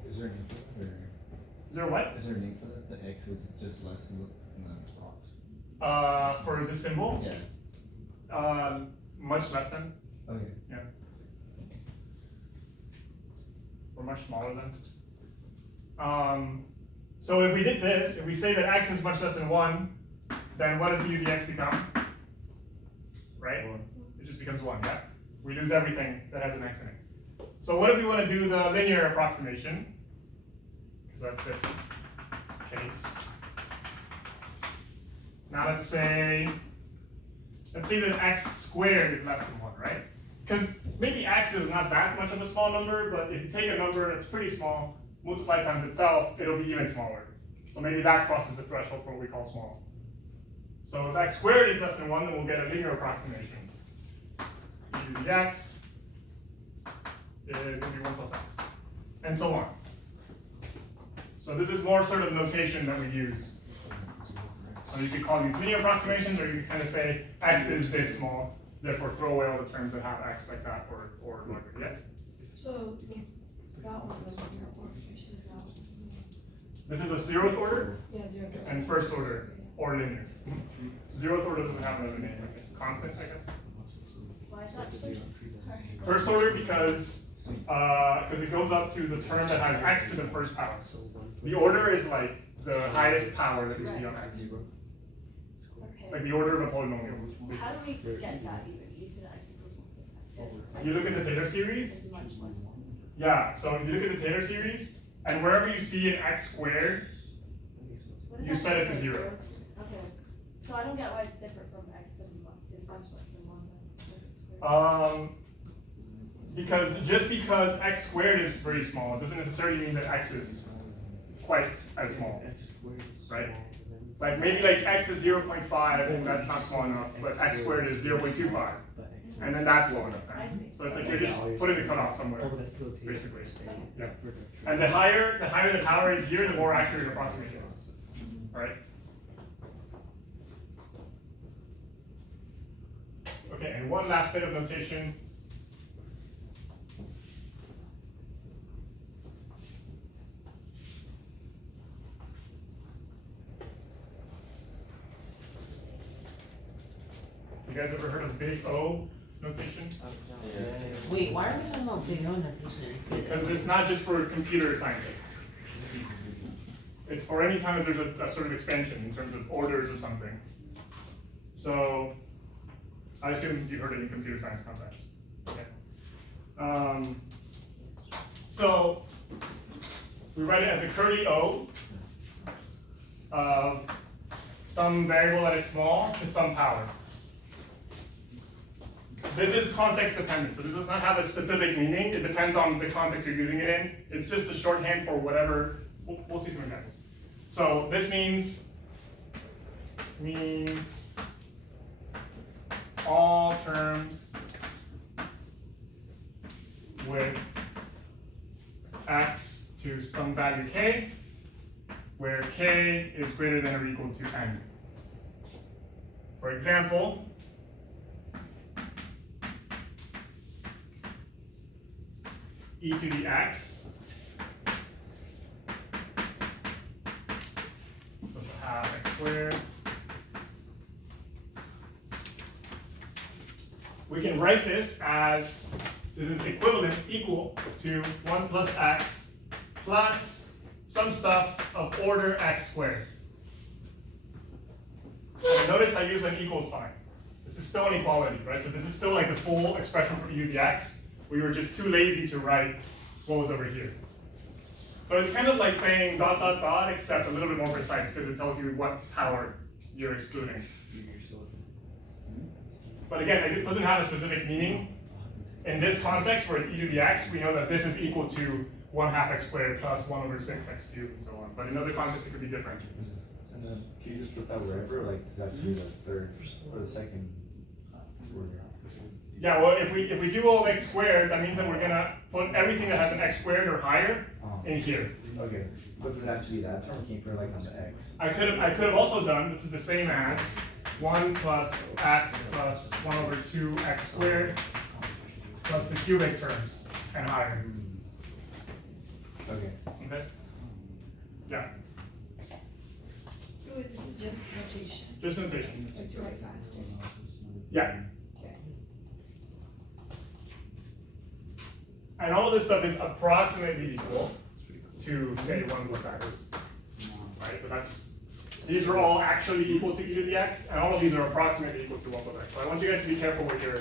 Is there a name for that? Is there what? Is there a name for that? The X is just less than the box. For the symbol? Yeah. Much less than, Okay. or much smaller than. So if we did this, if we say that x is much less than 1, then what does u dx become? Right? It just becomes 1, yeah? We lose everything that has an x in it. So what if we want to do the linear approximation? Because that's this case. Now let's say that x squared is less than 1, right? Because maybe x is not that much of a small number, but if you take a number that's pretty small, multiply times itself, it'll be even smaller. So maybe that crosses the threshold for what we call small. So if x squared is less than 1, then we'll get a linear approximation. U dx is going to be 1 plus x, and so on. So this is more sort of notation that we use. So you could call these linear approximations, or you could kind of say x is this small, therefore throw away all the terms that have x like that or larger. Yeah? So that one's a linear approximation, is that one? This is a 0th order Yeah, 0. and 1st order, or linear. 0th order doesn't have another name, like constant, I guess. Why is that first? Sorry. 1st order because it goes up to the term that has x to the 1st power. The order is like the highest power that we see on x. Okay. Like the order of a polynomial. How do we get that even? E to the x equals 1 plus x. You look at the Taylor series. It's much less than. Yeah, so you look at the Taylor series, and wherever you see an x squared, What did you that set it to say? 0. Okay. So I don't get why it's different from x to 1. It's much less than 1 then. Because just because x squared is very small, it doesn't necessarily mean that x is quite as small, right? Like maybe like x is 0.5 and that's not small enough, but x squared is 0.25, and then that's small enough. I see. So it's like you're just putting the cutoff somewhere, Oh, that's notation. basically. Okay. Yeah. And the higher the power is here, the more accurate approximation is, right? Okay, and one last bit of notation. You guys ever heard of big O notation? Wait, why are we talking about big O notation? Because it's not just for computer scientists. It's for any time that there's a sort of expansion in terms of orders or something. So, I assume you heard it in computer science context. Yeah. So, we write it as a curly O of some variable that is small to some power. This is context dependent, so this does not have a specific meaning. It depends on the context you're using it in. It's just a shorthand for whatever. We'll see some examples. So this means all terms with x to some value k, where k is greater than or equal to n. For example, e to the x plus a half x squared. We can write this as this is equivalent equal to 1 plus x plus some stuff of order x squared. And notice I use an equal sign. This is still an equality, right? So this is still like the full expression for u dx. We were just too lazy to write what was over here. So it's kind of like saying ... except a little bit more precise because it tells you what power you're excluding. But again, it doesn't have a specific meaning. In this context where it's e to the x, we know that this is equal to 1/2 x squared plus 1 over 6 x cubed and so on. But in other contexts, it could be different. And then can you just put that wherever, like does that have to be the third or the second order? Yeah, well, if we do all of x squared, that means that we're gonna put everything that has an x squared or higher in here. Okay, but does it have to be that term? Can you put it like on the x? I could have also done, this is the same as 1 plus x plus 1 over 2 x squared plus the cubic terms and higher. Okay. Okay? Yeah, So this is just notation, just notation. like to write faster. Yeah. And all of this stuff is approximately equal to say 1 plus x. Right? But these are all actually equal to e to the x, and all of these are approximately equal to 1 plus x. So I want you guys to be careful with your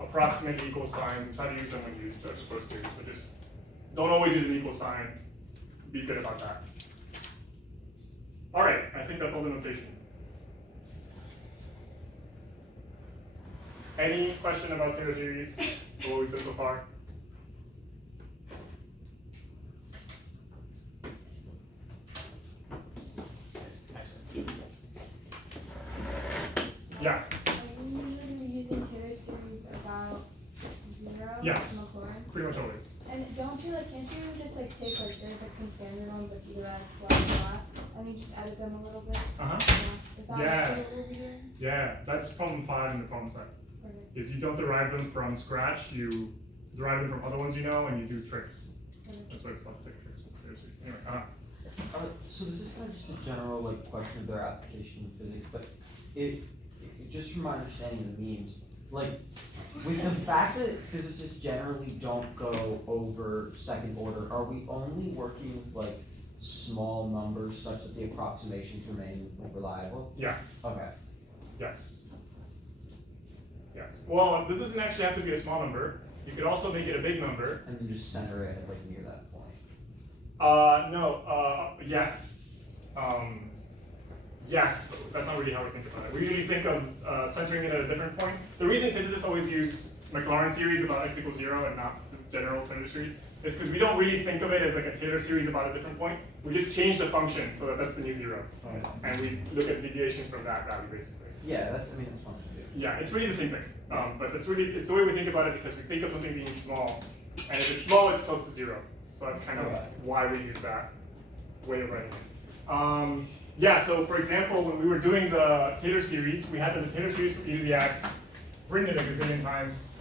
approximately equal signs and try to use them when you're supposed to. So just don't always use an equal sign. Be good about that. All right, I think that's all the notation. Any question about Taylor series or what we've done so far? Yeah. Are you usually using Taylor series about 0? Yes. Maclaurin? Pretty much always. And can't you just like take like there's like some standard ones like either x, blah blah blah, and you just edit them a little bit? Uh-huh. Yeah. Is that Yeah. what we'll be doing? Yeah, that's problem 5 in the problem set. Perfect. Is you don't derive them from scratch, you derive them from other ones you know, and you do tricks. Perfect. That's why it's called sick tricks. Anyway, So this is kind of just a general like question of their application in physics, but it just from my understanding of the memes, like with the fact that physicists generally don't go over second order, are we only working with like small numbers such that the approximations remain reliable? yeah, Okay. yes. Yes. Well, this doesn't actually have to be a small number. You could also make it a big number. And then just center it like near that point. Yes. Yes, but that's not really how we think about it. We usually think of centering it at a different point. The reason physicists always use Maclaurin series about x equals 0 and not the general Taylor series is because we don't really think of it as like a Taylor series about a different point. We just change the function so that that's the new 0. And we look at deviations from that value basically. Yeah, that's functional. Yeah, it's really the same thing. But it's the way we think about it because we think of something being small. And if it's small, it's close to 0. So that's kind of why we use that way of writing it. Yeah, so for example, when we were doing the Taylor series, we had the Taylor series for e to the x, written it a gazillion times.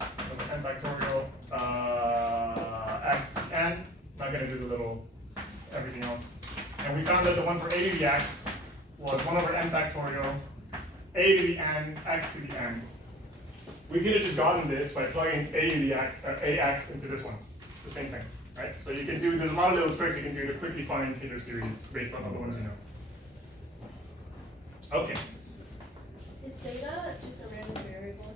So n factorial x to the n. Not going to do the little everything else. And we found that the one for a to the x was 1 over n factorial, a to the n, x to the n. We could have just gotten this by plugging a to the ax into this one. The same thing. Right? So you can do, there's a lot of little tricks you can do to quickly find Taylor series based on other ones you know. Okay. Is theta just a random variable?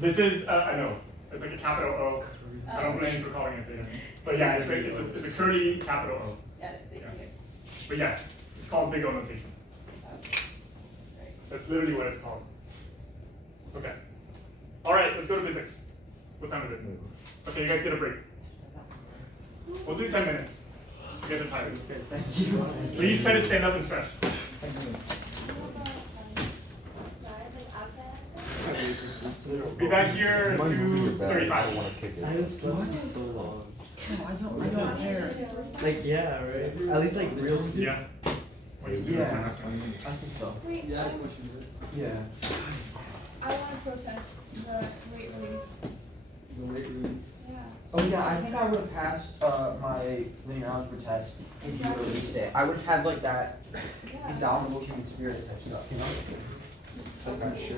This is, I know, it's like a capital O. I don't blame you for calling it theta. But yeah, it's a curly capital O. Got it, thank you. But yes, it's called big O notation. Right. That's literally what it's called. Okay. All right, let's go to physics. What time is it? Okay, you guys get a break. We'll do 10 minutes. You guys are tired. Thank you. Please try to stand up and stretch. Be back here at You might move your bed, I 2:35. don't wanna kick it. I haven't slept in so long. I don't care. Like, yeah, right? At least like real sleep. Yeah. What do you do Yeah. this semester? I think so. Wait, Yeah. Yeah. I want to protest the weight release. The weight room. Yeah. Oh yeah, I think I would have passed my linear algebra test if you released it. I would have had like that Yeah. indomitable human spirit type stuff, you know? I'm not sure.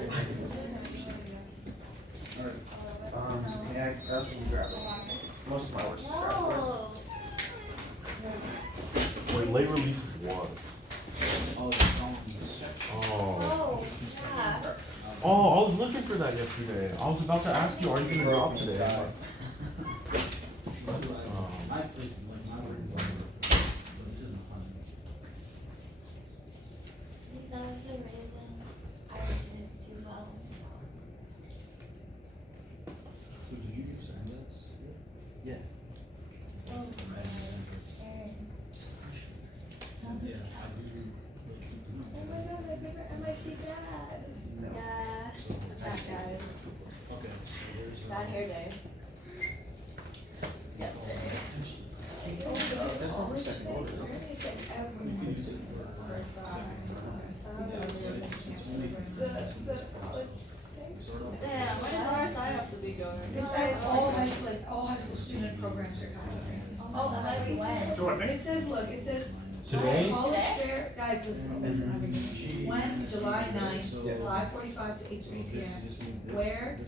May I ask you to grab it? Most of my work is strapped, right? No. Wait, late release of what? Oh. Oh, yeah. Oh, I was looking for that yesterday. I was about to ask you, are you gonna drop today? That was the reason I did too well. So did you give Sanders? Yeah. Oh, Aaron. Yeah. Oh my god, my favorite MIT dad. No. Yeah, that guy. Okay, so there's. Bad hair day. Yesterday. That's not for second order, though. Damn, why does RSI have to be going? It's like all high school student programs are coming. Oh, that might be when. So what thing? It says, look, it says, Today? college fair, guys, listen, everything. When, July 9th, Yeah. 5:45 to 8:30 p.m. Where?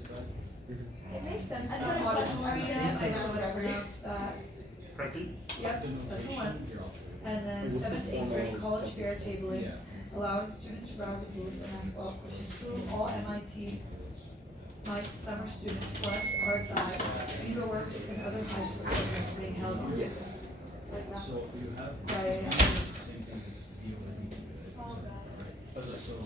It makes sense. I Some thought it was auditorium, I Maria, don't know what I Maria. pronounce that. Presti? Yep, that's the one. And then 7th, 8th grade college fair tabling, allowing students to browse the booth and ask all questions. Who all MITES summer students plus RSI, Viva Works and other high school programs being held on campus. So you have. Right. Same thing as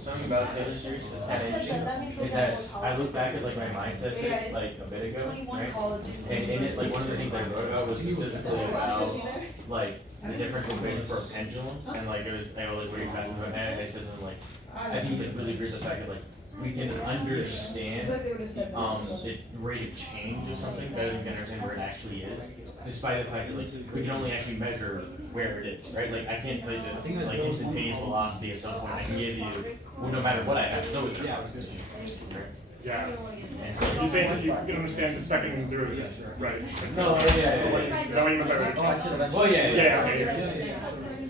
Something about the industry that's kind of interesting is that I look back at like my mindset Yeah, set it's like a bit ago, 21 right? colleges. And it's like one of the things I wrote about was specifically about like the difference between for a pendulum and like it was like where you pass it and it's just like I think it's like really weird the fact that like we can understand But they would have said that. its rate of change or something better than we can understand where it actually is. Despite the fact that like we can only actually measure where it is, right? Like I can't tell you the like instantaneous velocity at some point I can give you well, no matter what I have, it's always there. Right? Yeah. And so You're saying that you can understand the second derivative, right? no, yeah. Is that what you meant by Oh, I rate? said eventually. Well, yeah, Yeah, okay.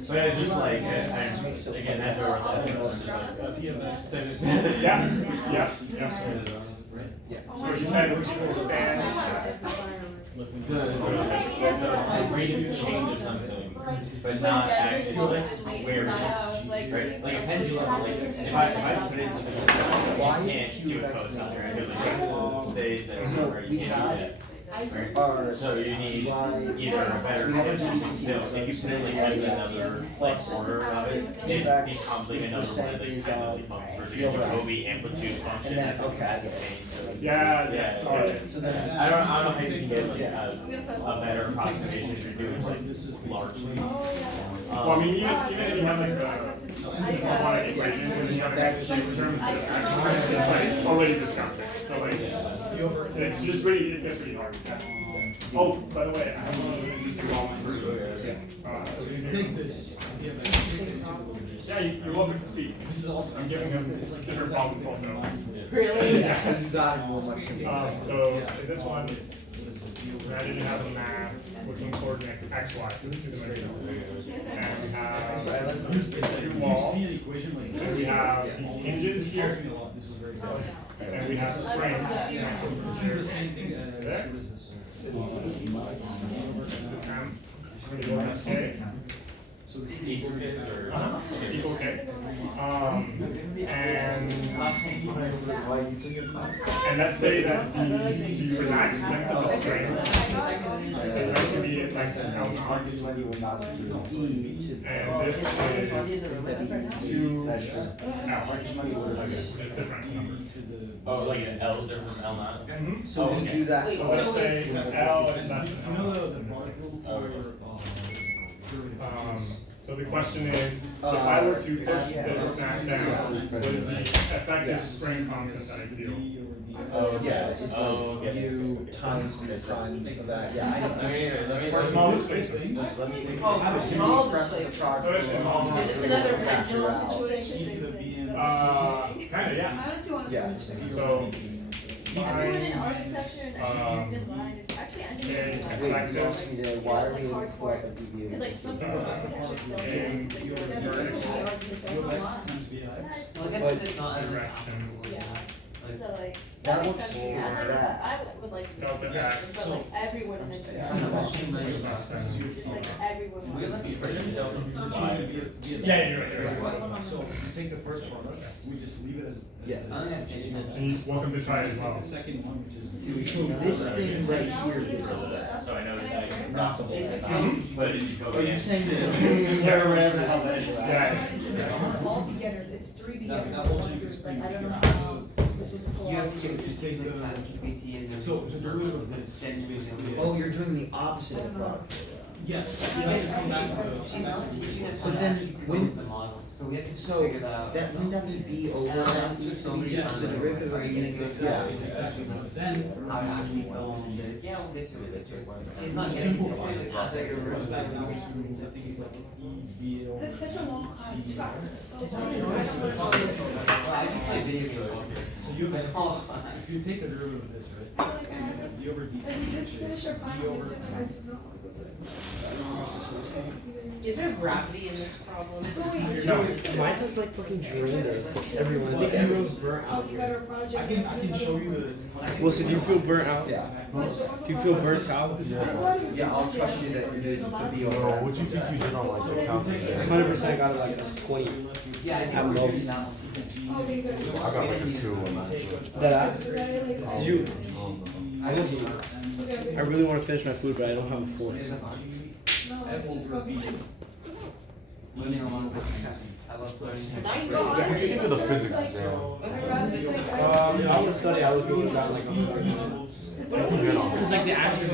But it's just like, again, that's where I think Yeah, yeah. So what you said was to understand. the rate of change of something, but not actually like where it is. Right? Like a pendulum, like if I put it into the you can't do a cosine, right? Because like it stays there, where you can't do that. Right? So you need either a better if you put in like another like order of it, it becomes like another one of the pendulum functions, where you have the amplitude function that's a passive change. So Yeah. yeah. So then. I don't know how you can get like a better approximation if you're doing like large leagues. Well, I mean, even if you have like a harmonic equation, and then you have an exchange terms, it's already discussed. So like, it's just really, it gets really hard. Yeah. Oh, by the way, I have another interesting problem for you. Take this. Yeah, you're welcome to see. This is also. I'm giving them different problems also. Really? Yeah. You got it, well, much. So in this one, I didn't have a mass with some coordinates x, y, so it's two-dimensional. And we have two walls, and we have these hinges here, This is very good. and we have springs. So this is the same thing as. There. What is this? Okay. So this is. Equal K or? Equal K. And let's say that the relaxed length of the strings is going to be like L naught. And this is 2L. It's different number. Oh, like an L is different from L naught? Mhm. So we do that. Wait, So let's say L is less than You know L. the molecule So the question is, if I were to put this mass down, what is the effective spring constant that I feel? Oh, Yeah, yeah. it's Oh, like yeah. U times the prime of that, yeah, I know. Okay, let me. For small displacements. Let me think. Oh, for small displacement. So it's involved. Is this another pendulum situation? Kinda, yeah. I honestly want to Yeah. switch. So, Everyone in mine, architecture and engineering design is actually engineering. Okay, Wait, like you asked me to, why are we in Hard what work. a BBU? Cause like some people architecture still and do. That's your literally architecture. direction. Yeah, so like, That that makes looks sense. for I like, that. I would like, Delta X. but like everyone in engineering, just like everyone wants to be. Yeah, you're right. So you take the first one, we just leave it as. Yeah. And you're welcome to try it as well. The second one, which is. So this thing right here gives us that. So I know that not the whole thing, but it just goes. Are you saying that? Or whatever the hell that is. Yeah. All beginners, it's 3 beginners. That whole thing is Like, I don't know how this was pulled You off. have to, you take the. So the derivative of this is basically. Oh, you're doing the opposite of product. Yes, you have to come back to the. But then, when, So we have to so, figure that out. that, wouldn't that be B over M E to be Yes. the derivative of beginning of, yeah. Exactly, but then. Yeah, we'll get to it. It's not simple. getting- it's I like- think it's like E, B, L. And it's such a long class, 2 hours is so long. I can play video games. So you have, if you take the derivative of this, right? D over dt. And we just finished our final over midterm, and I do not want to go to it. Is there gravity in this problem? No. Mine's just like fucking drained us. Everyone. Talking about our project. I can show you the. Well, so do you feel burnt out? Yeah. Do you feel burnt out? Yeah, I'll trust you that you did the Bro, BO. what you think you did on like the counter? 100% got like a 20. Have lows. Okay, good. I got like a 2 on that. That did you? Okay. I really want to finish my food, but I don't have a fork. No, it's just confused. What do you think of the physics exam? I'd rather like I would study. I would go without like a Because like the answers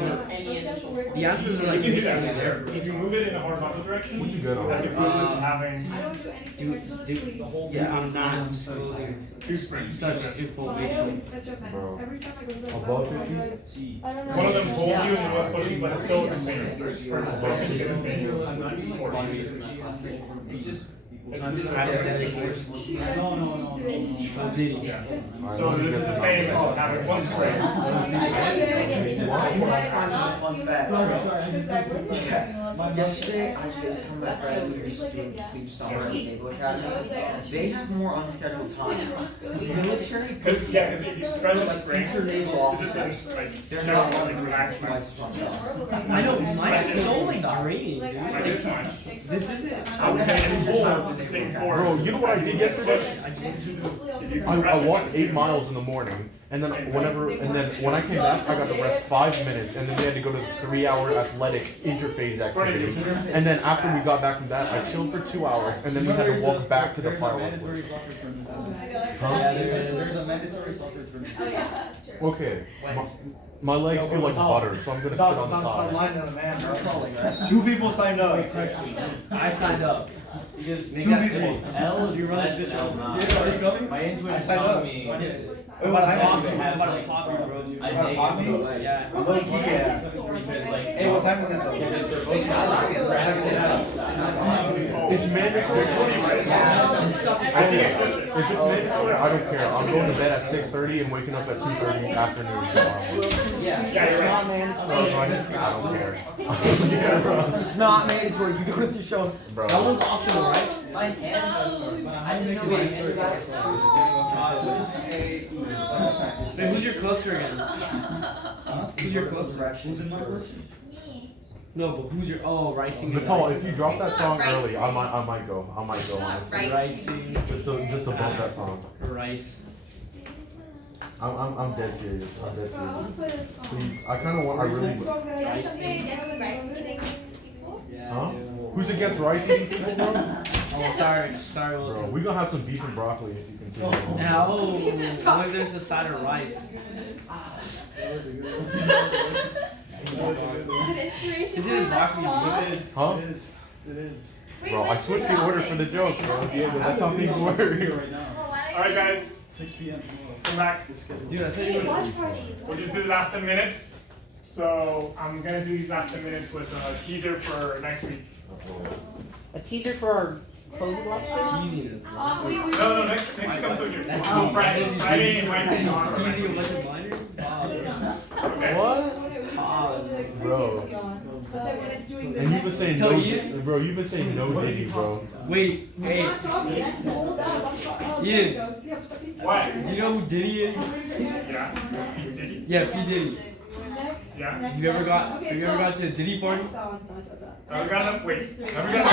are like You can do instantly that. there. If you move it in a horizontal direction, What you good on? that's equivalent to having I don't do anything, I just wanna sleep. Yeah, I'm not disclosing 2 sprints. such Ohio information. is such a mess. Bro. Every time I go to the Above class, 50? I was like, I don't know. One of them pulls you and the one's pushing, but it's still the same. It's the same. 40. It's just. she has to today. She Diddy. Yeah. So this is the same, it's just having one sprint. Fun fact. Yesterday, I FaceTimed my friend who's doing Clean Summer at Naval Academy. They have more unscheduled time. Military, Because if you stretch a spring, naval it's just officers, like, they're they're not not like like relaxed. mites from us. I know, mine's so like draining, Like dude. it's fine. This isn't. I was getting pulled with the same force. Bro, you know what I did yesterday? If you I compress it, walked it's 8 the miles in the morning, and then when I came back, I got to rest 5 minutes, and then we had to go to the 3-hour athletic interface activity. And then after we got back from that, I chilled for 2 hours, and then we had to walk back to the fireworks. There's a mandatory soccer tournament. Oh, yeah, that's true. Okay, my legs feel like butter, so I'm gonna sit on the side. 2 people signed up. I signed up. Because Two people. L is You run less the than L Diego, are you coming? My intuition I is signed telling up. me. When is it? Wait, what time is it? I'm about to pop you, bro. I You wanna take pop me? it. Yeah. Low key, yeah. Because like. Hey, what time is it though? If they're both It's mandatory. If it's mandatory, I don't care. I'm going to bed at 6:30 and waking up at 2:30 afternoon. Yeah, It's you're not right. mandatory. I don't care. It's not mandatory. You go with your show. Bro. That one's optional, right? My hands are sore. I didn't know Wait, my so that's. Hey, who's your cluster again? Who's your cluster? Who's in my cluster? No, but who's your rising? Zatal, if you drop that song early, I might go. Honestly. Rising. Just to bump that song. Rice. I'm dead serious. I'm dead I'll serious. put a song. Please, I kind of want. I really. Song that I There's just something sing. against rice eating people. Huh? Who's against rice eating people, bro? Oh, sorry, Bro, Wilson. we gonna have some beef and broccoli if you continue. Now, what if there's a side of rice? Is it inspiration Is it for in my broccoli? song? is. Huh? It is. Wait, Bro, I what's switched your the order song for the name? joke, bro. Diego, that's how things work. Right now. Well, why don't Alright you- guys, 6 p.m. let's come back. Dude, I said Hey, you watch parties. We'll just do the last 10 minutes. So I'm gonna do these last 10 minutes with a teaser for next week. A teaser for our clothing lecture? Teasing. No, next week I'm still here. Oh, Friday and Wednesday on. Teasing a bunch of minors? Okay. What? Bro. But then when it's doing the And you've been next. saying Tell no, you? bro. You've been saying no Diddy, bro. Wait, I'm hey, not talking, that's old out. I'm talking. Oh, Ian. there you go. See, I'm talking to What? you. do you know who Diddy is? Yeah. You did it? Yeah, P Diddy. Next. Yeah. Next You ever song. got? Okay, Have you so ever gone to a Diddy party? next song. Have we got wait. Have we got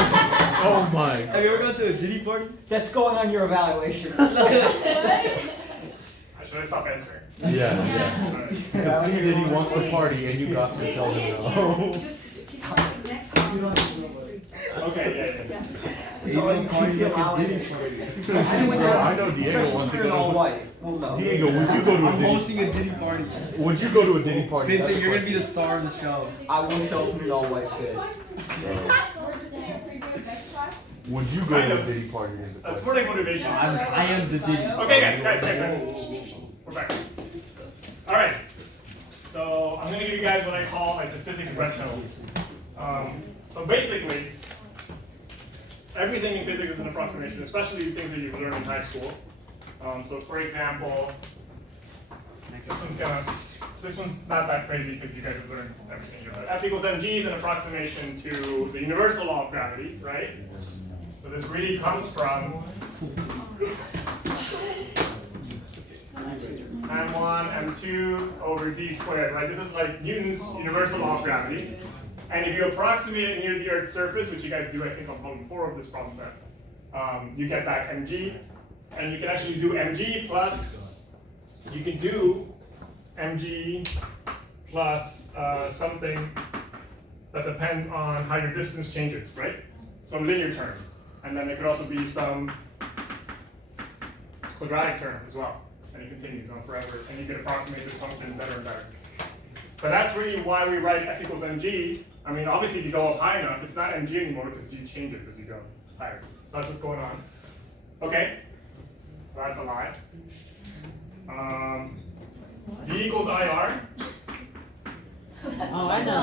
Oh my. Have you ever gone to a Diddy party? That's going on your evaluation. Should I stop answering? Yeah. Alright. If P Diddy wants to party and you got to tell him no. Just can you like next song? Okay, yeah. It's all you keep Diddy allowing. Bro, I know Diego wants to You're in all go. white. Well, no. Diego, would you go to a I'm Diddy? hosting a Diddy party. Would you go to a Diddy party? That's Vincent, the you're gonna be the question. star of the show. I will show up in an all white fit. Would you go to a Diddy party? Is the That's question. more like motivation. I am the Diddy. Okay, guys. We're back. Alright. So I'm gonna give you guys what I call like the physics retro. So basically, everything in physics is an approximation, especially things that you've learned in high school. So for example, this one's gonna this one's not that crazy because you guys have learned everything here. But F equals mg is an approximation to the universal law of gravity, right? So this really comes from m1, m2 over d squared, right? This is like Newton's universal law of gravity. And if you approximate it near the Earth's surface, which you guys do, I think, on problem 4 of this problem set, you get back mg. And you can actually do mg plus, you can do mg plus something that depends on how your distance changes, right? Some linear term. And then it could also be some quadratic term as well. And it continues on forever. And you can approximate this function better and better. But that's really why we write f equals mg. I mean, obviously, if you go up high enough, it's not mg anymore because g changes as you go higher. So that's what's going on. Okay, so that's a lie. V equals IR. Oh, I know.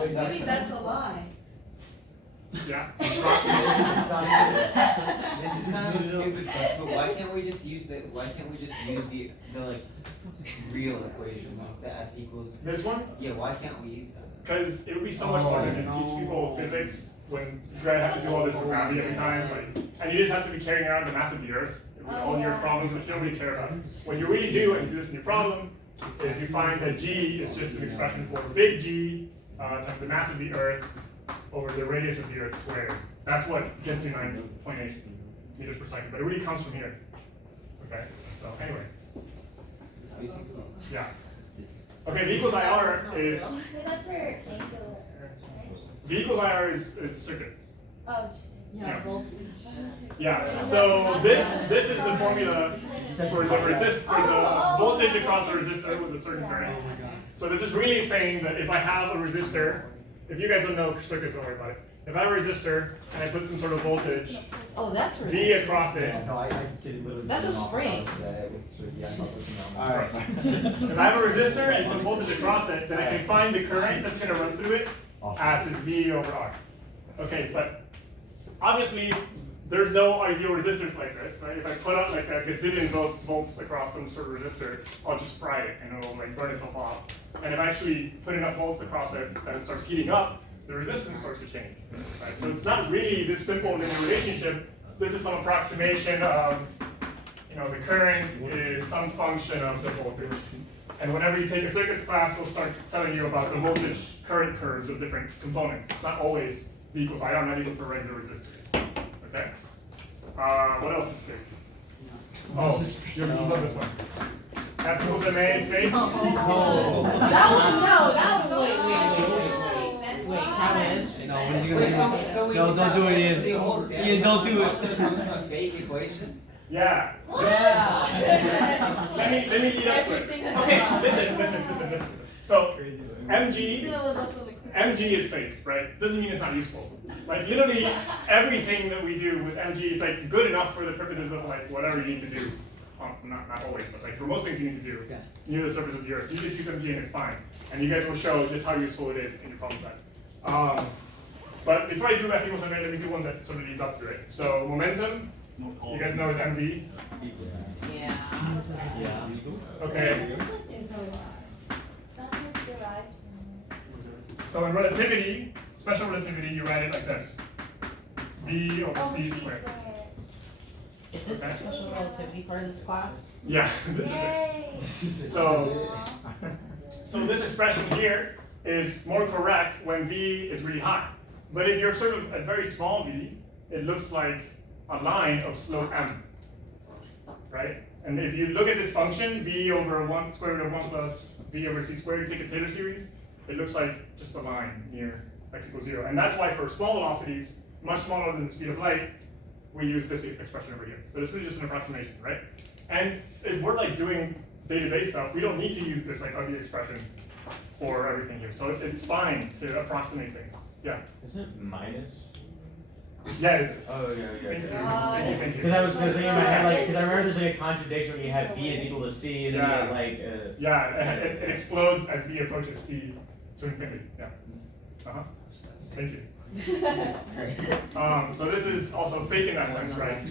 What? You think that's a lie? Yeah. This is kind of a stupid question, but why can't we just use the like real equation, the F equals? This one? Yeah, why can't we use that? Because it would be so much fun to teach people physics when you guys have to do all this for gravity every time, like, and you just have to be carrying around the mass of the Earth with all your problems, which you don't really care about. What you really do, and you do this in your problem, is you find that g is just an expression for big G times the mass of the Earth over the radius of the Earth squared. That's what gets you 9.8 meters per second, but it really comes from here. Okay, so anyway. Yeah. Okay, V equals IR is, That's for angular. V equals IR is circuits. Oh, Yeah. voltage. Yeah, so this is the formula for the voltage across a resistor with a certain current. So this is really saying that if I have a resistor, if you guys don't know circuits, don't worry about it. If I have a resistor and I put some sort of voltage Oh, that's V ridiculous. across it, No, I did literally. That's a spring. Alright. if I have a resistor and some voltage across it, then I can find the current that's going to run through it as is V over R. Okay, but obviously there's no ideal resistors like this, right? If I put up like a gazillion volts across some sort of resistor, I'll just fry it and it'll like burn itself off. And if I actually put enough volts across it that it starts heating up, the resistance starts to change. Right? So it's not really this simple linear relationship. This is some approximation of, you know, the current is some function of the voltage. And whenever you take a circuits class, they'll start telling you about the voltage current curves of different components. It's not always V equals IR, not even for regular resistors. Okay? What else is fake? Oh, you love this one. F equals MA is fake? That was, wait, how is? No, what is he gonna do? No, don't do it, Ian. Ian, don't do it. A fake equation? Yeah. Yeah. Let me lead up to it. Okay, listen. So MG is fake, right? Doesn't mean it's not useful. Like literally everything that we do with MG, it's like good enough for the purposes of like whatever you need to do. Not always, but like for most things you need to do near the surface of the Earth. You just use MG and it's fine. And you guys will show just how useful it is in your problem set. But before I do F equals MA, let me do one that sort of leads up to it. So momentum, you guys know is MV. Yeah. Okay. So in relativity, special relativity, you write it like this. V over C squared. Is this the special relativity part of this class? Yeah, this is it. So this expression here is more correct when V is really high. But if you're sort of at very small v, it looks like a line of slope m, right? And if you look at this function, v over 1 square root of 1 plus v over c squared, you take a Taylor series, it looks like just a line near x equals 0. And that's why for small velocities, much smaller than the speed of light, we use this expression over here. But it's really just an approximation, right? And if we're like doing day-to-day stuff, we don't need to use this like ugly expression for everything here. So it's fine to approximate things. Yeah. Isn't it minus? Yeah, it's. Oh, yeah. Thank you. Because I was thinking in my head, like, because I remember there's like a contradiction when you have V is equal to C, and then Yeah. you have like. Yeah, it explodes as V approaches C to infinity. Yeah. Thank you. So this is also fake in that sense, right?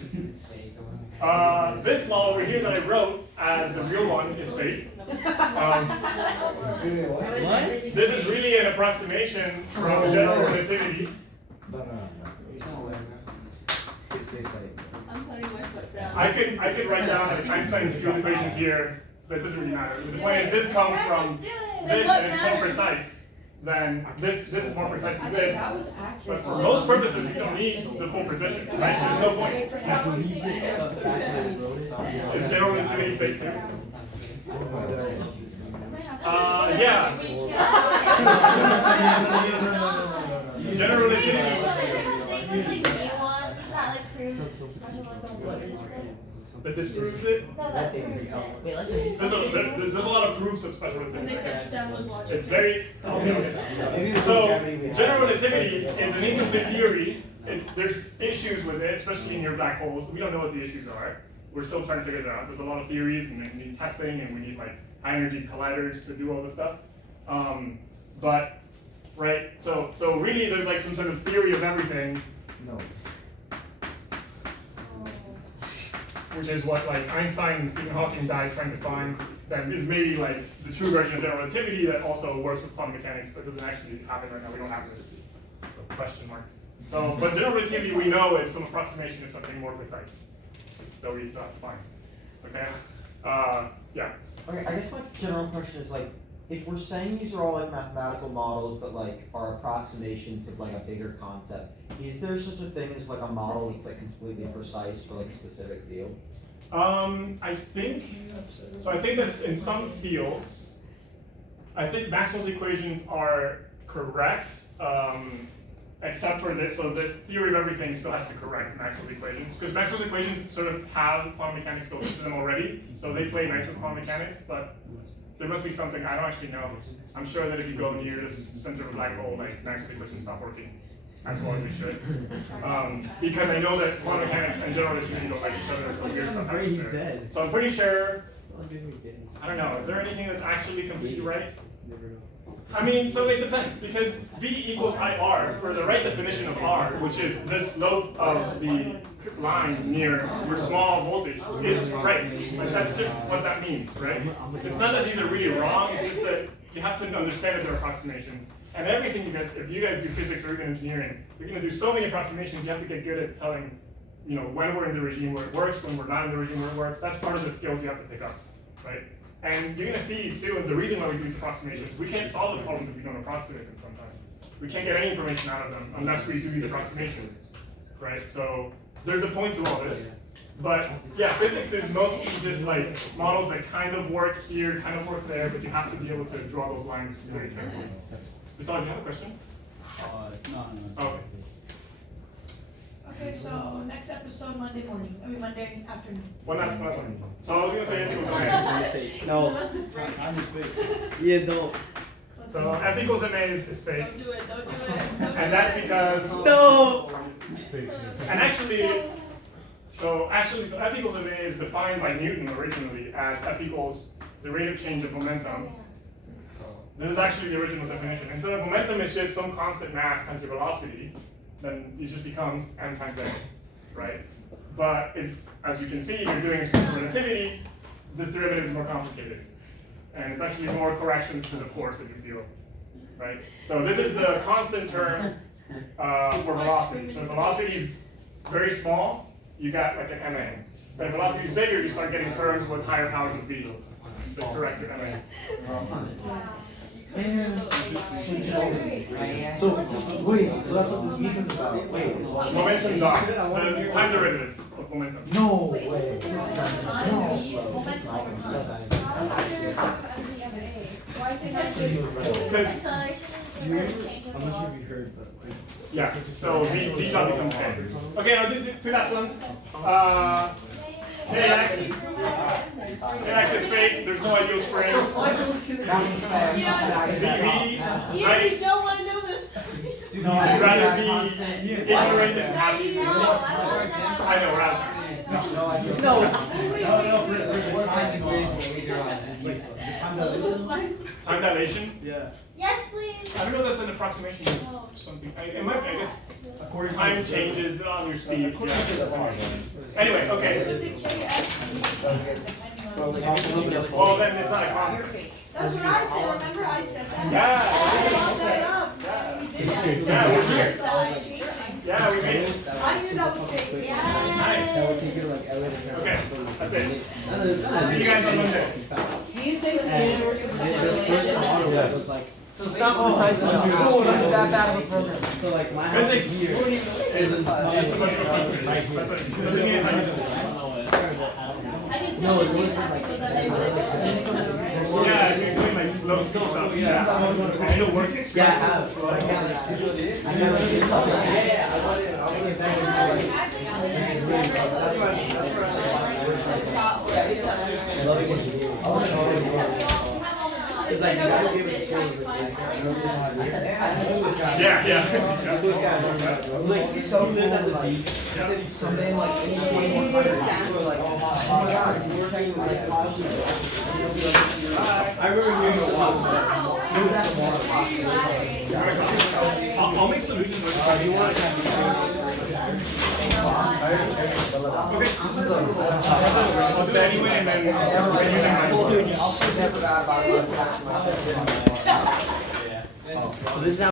This law over here that I wrote as the real one is fake. What? This is really an approximation from general relativity. No. I'm putting my foot down. I could write down like Einstein's field equations here, but it doesn't really matter. The point is this comes from this and it's more precise than this is more precise than this. That was accurate. But for most purposes we don't need the full precision, right? So there's no point. Is general relativity fake too? Yeah. General relativity. That disproves it? Wait, let me. There's a lot of proofs of special relativity. It's very Maybe it's so gravity. general relativity is an incomplete theory. There's issues with it, especially in your black holes. We don't know what the issues are. We're still trying to figure it out. There's a lot of theories, and we need testing, and we need like high energy colliders to do all this stuff. But right, so really, there's like some sort of theory of everything. No. Which is what like Einstein and Stephen Hawking died trying to find, that is maybe like the true version of general relativity that also works with quantum mechanics. That doesn't actually happen right now. We don't have this. So question mark. So, but general relativity we know is some approximation of something more precise that we still have to find. Okay. Yeah. Okay, I guess my general question is like, if we're saying these are all like mathematical models that like are approximations of like a bigger concept, is there such a thing as like a model that's like completely precise for like a specific field? I think that's in some fields. I think Maxwell's equations are correct, except for this. So the theory of everything still has to correct Maxwell's equations, because Maxwell's equations sort of have quantum mechanics built into them already, so they play nice with quantum mechanics. But there must be something I don't actually know. I'm sure that if you go near the center of a black hole, like Maxwell's equations stop working as well as they should. Because I know that quantum mechanics and general relativity don't like each other, so weird stuff happens there. So I'm pretty sure. I don't know. Is there anything that's actually completely right? I mean, so it depends, because V equals IR for the right definition of R, which is the slope of the line near your small voltage, is right. Like that's just what that means, right? It's not that these are really wrong, it's just that you have to understand that they're approximations. And everything if you guys do physics or even engineering, you're gonna do so many approximations, you have to get good at telling, when we're in the regime where it works, when we're not in the regime where it works. That's part of the skills you have to pick up, right? And you're gonna see soon the reason why we do these approximations. We can't solve the problems if we don't approximate them sometimes. We can't get any information out of them unless we do these approximations, right? So there's a point to all this. But yeah, physics is mostly just like models that kind of work here, kind of work there, but you have to be able to draw those lines very carefully. Vishal, do you have a question? No. Okay. Okay, so next episode Monday morning. Monday afternoon. One last one. So I was gonna say F equals MA. No. Time is fake. Yeah, don't. So F equals MA is fake. Don't do it, don't do it. And that's because No. and actually F equals MA is defined by Newton originally as F equals the rate of change of momentum. This is actually the original definition. And so if momentum is just some constant mass times your velocity, then it just becomes m times a, right? But if, as you can see, you're doing special relativity, this derivative is more complicated. And it's actually more corrections to the force that you feel, right? So this is the constant term for velocity. So if velocity is very small, you got like an MA. But if velocity is bigger, you start getting terms with higher powers of v that correct your MA. So wait, so that's what this meeting is about. Wait, Momentum dot, the time derivative of momentum. no way. Because I'm not sure if you heard, but like. yeah, so v dot becomes k. Okay, now two last ones. Kx is fake. There's no ideal springs. CV, You right? don't want to know this. You'd rather be ignorant than happy. I know, we're out. Time dilation? Yeah. Yes, please. I don't know if that's an approximation of something. It might be, I guess. According to Time the- changes on your speed. According to the law. Anyway, okay. But the KS depending on. Well, then it's not a constant. That's what I said, remember I said that? Yeah. I brought that up. Yeah, we did that. Yeah, we did. It's always changing. Yeah, we made it. I knew that was fake. Nice. Okay, that's it. See you guys on Monday. Do you think the universe is Yes. So it's not precise enough. Oh, that's that bad of a program. So like my house Physics is here. is just a bunch of constant. That's what it doesn't mean it's not useful. I can No, still it's do always things like- because they really good. Yeah, if you're doing like slow stuff. Yeah. It'll work. Yeah, I have. But I can't. I never did stuff like that. Yeah, I want it. I want it back. That's I love it when you do it. It's like you gotta be able to show the Yeah. Like, he's so cool, like, someday, like, in 2100, people are like, oh my god, you were taking like, I remember hearing a lot. I'll make solutions. You want to I'll do it anyway, and then I'll never forgot about it. So this is how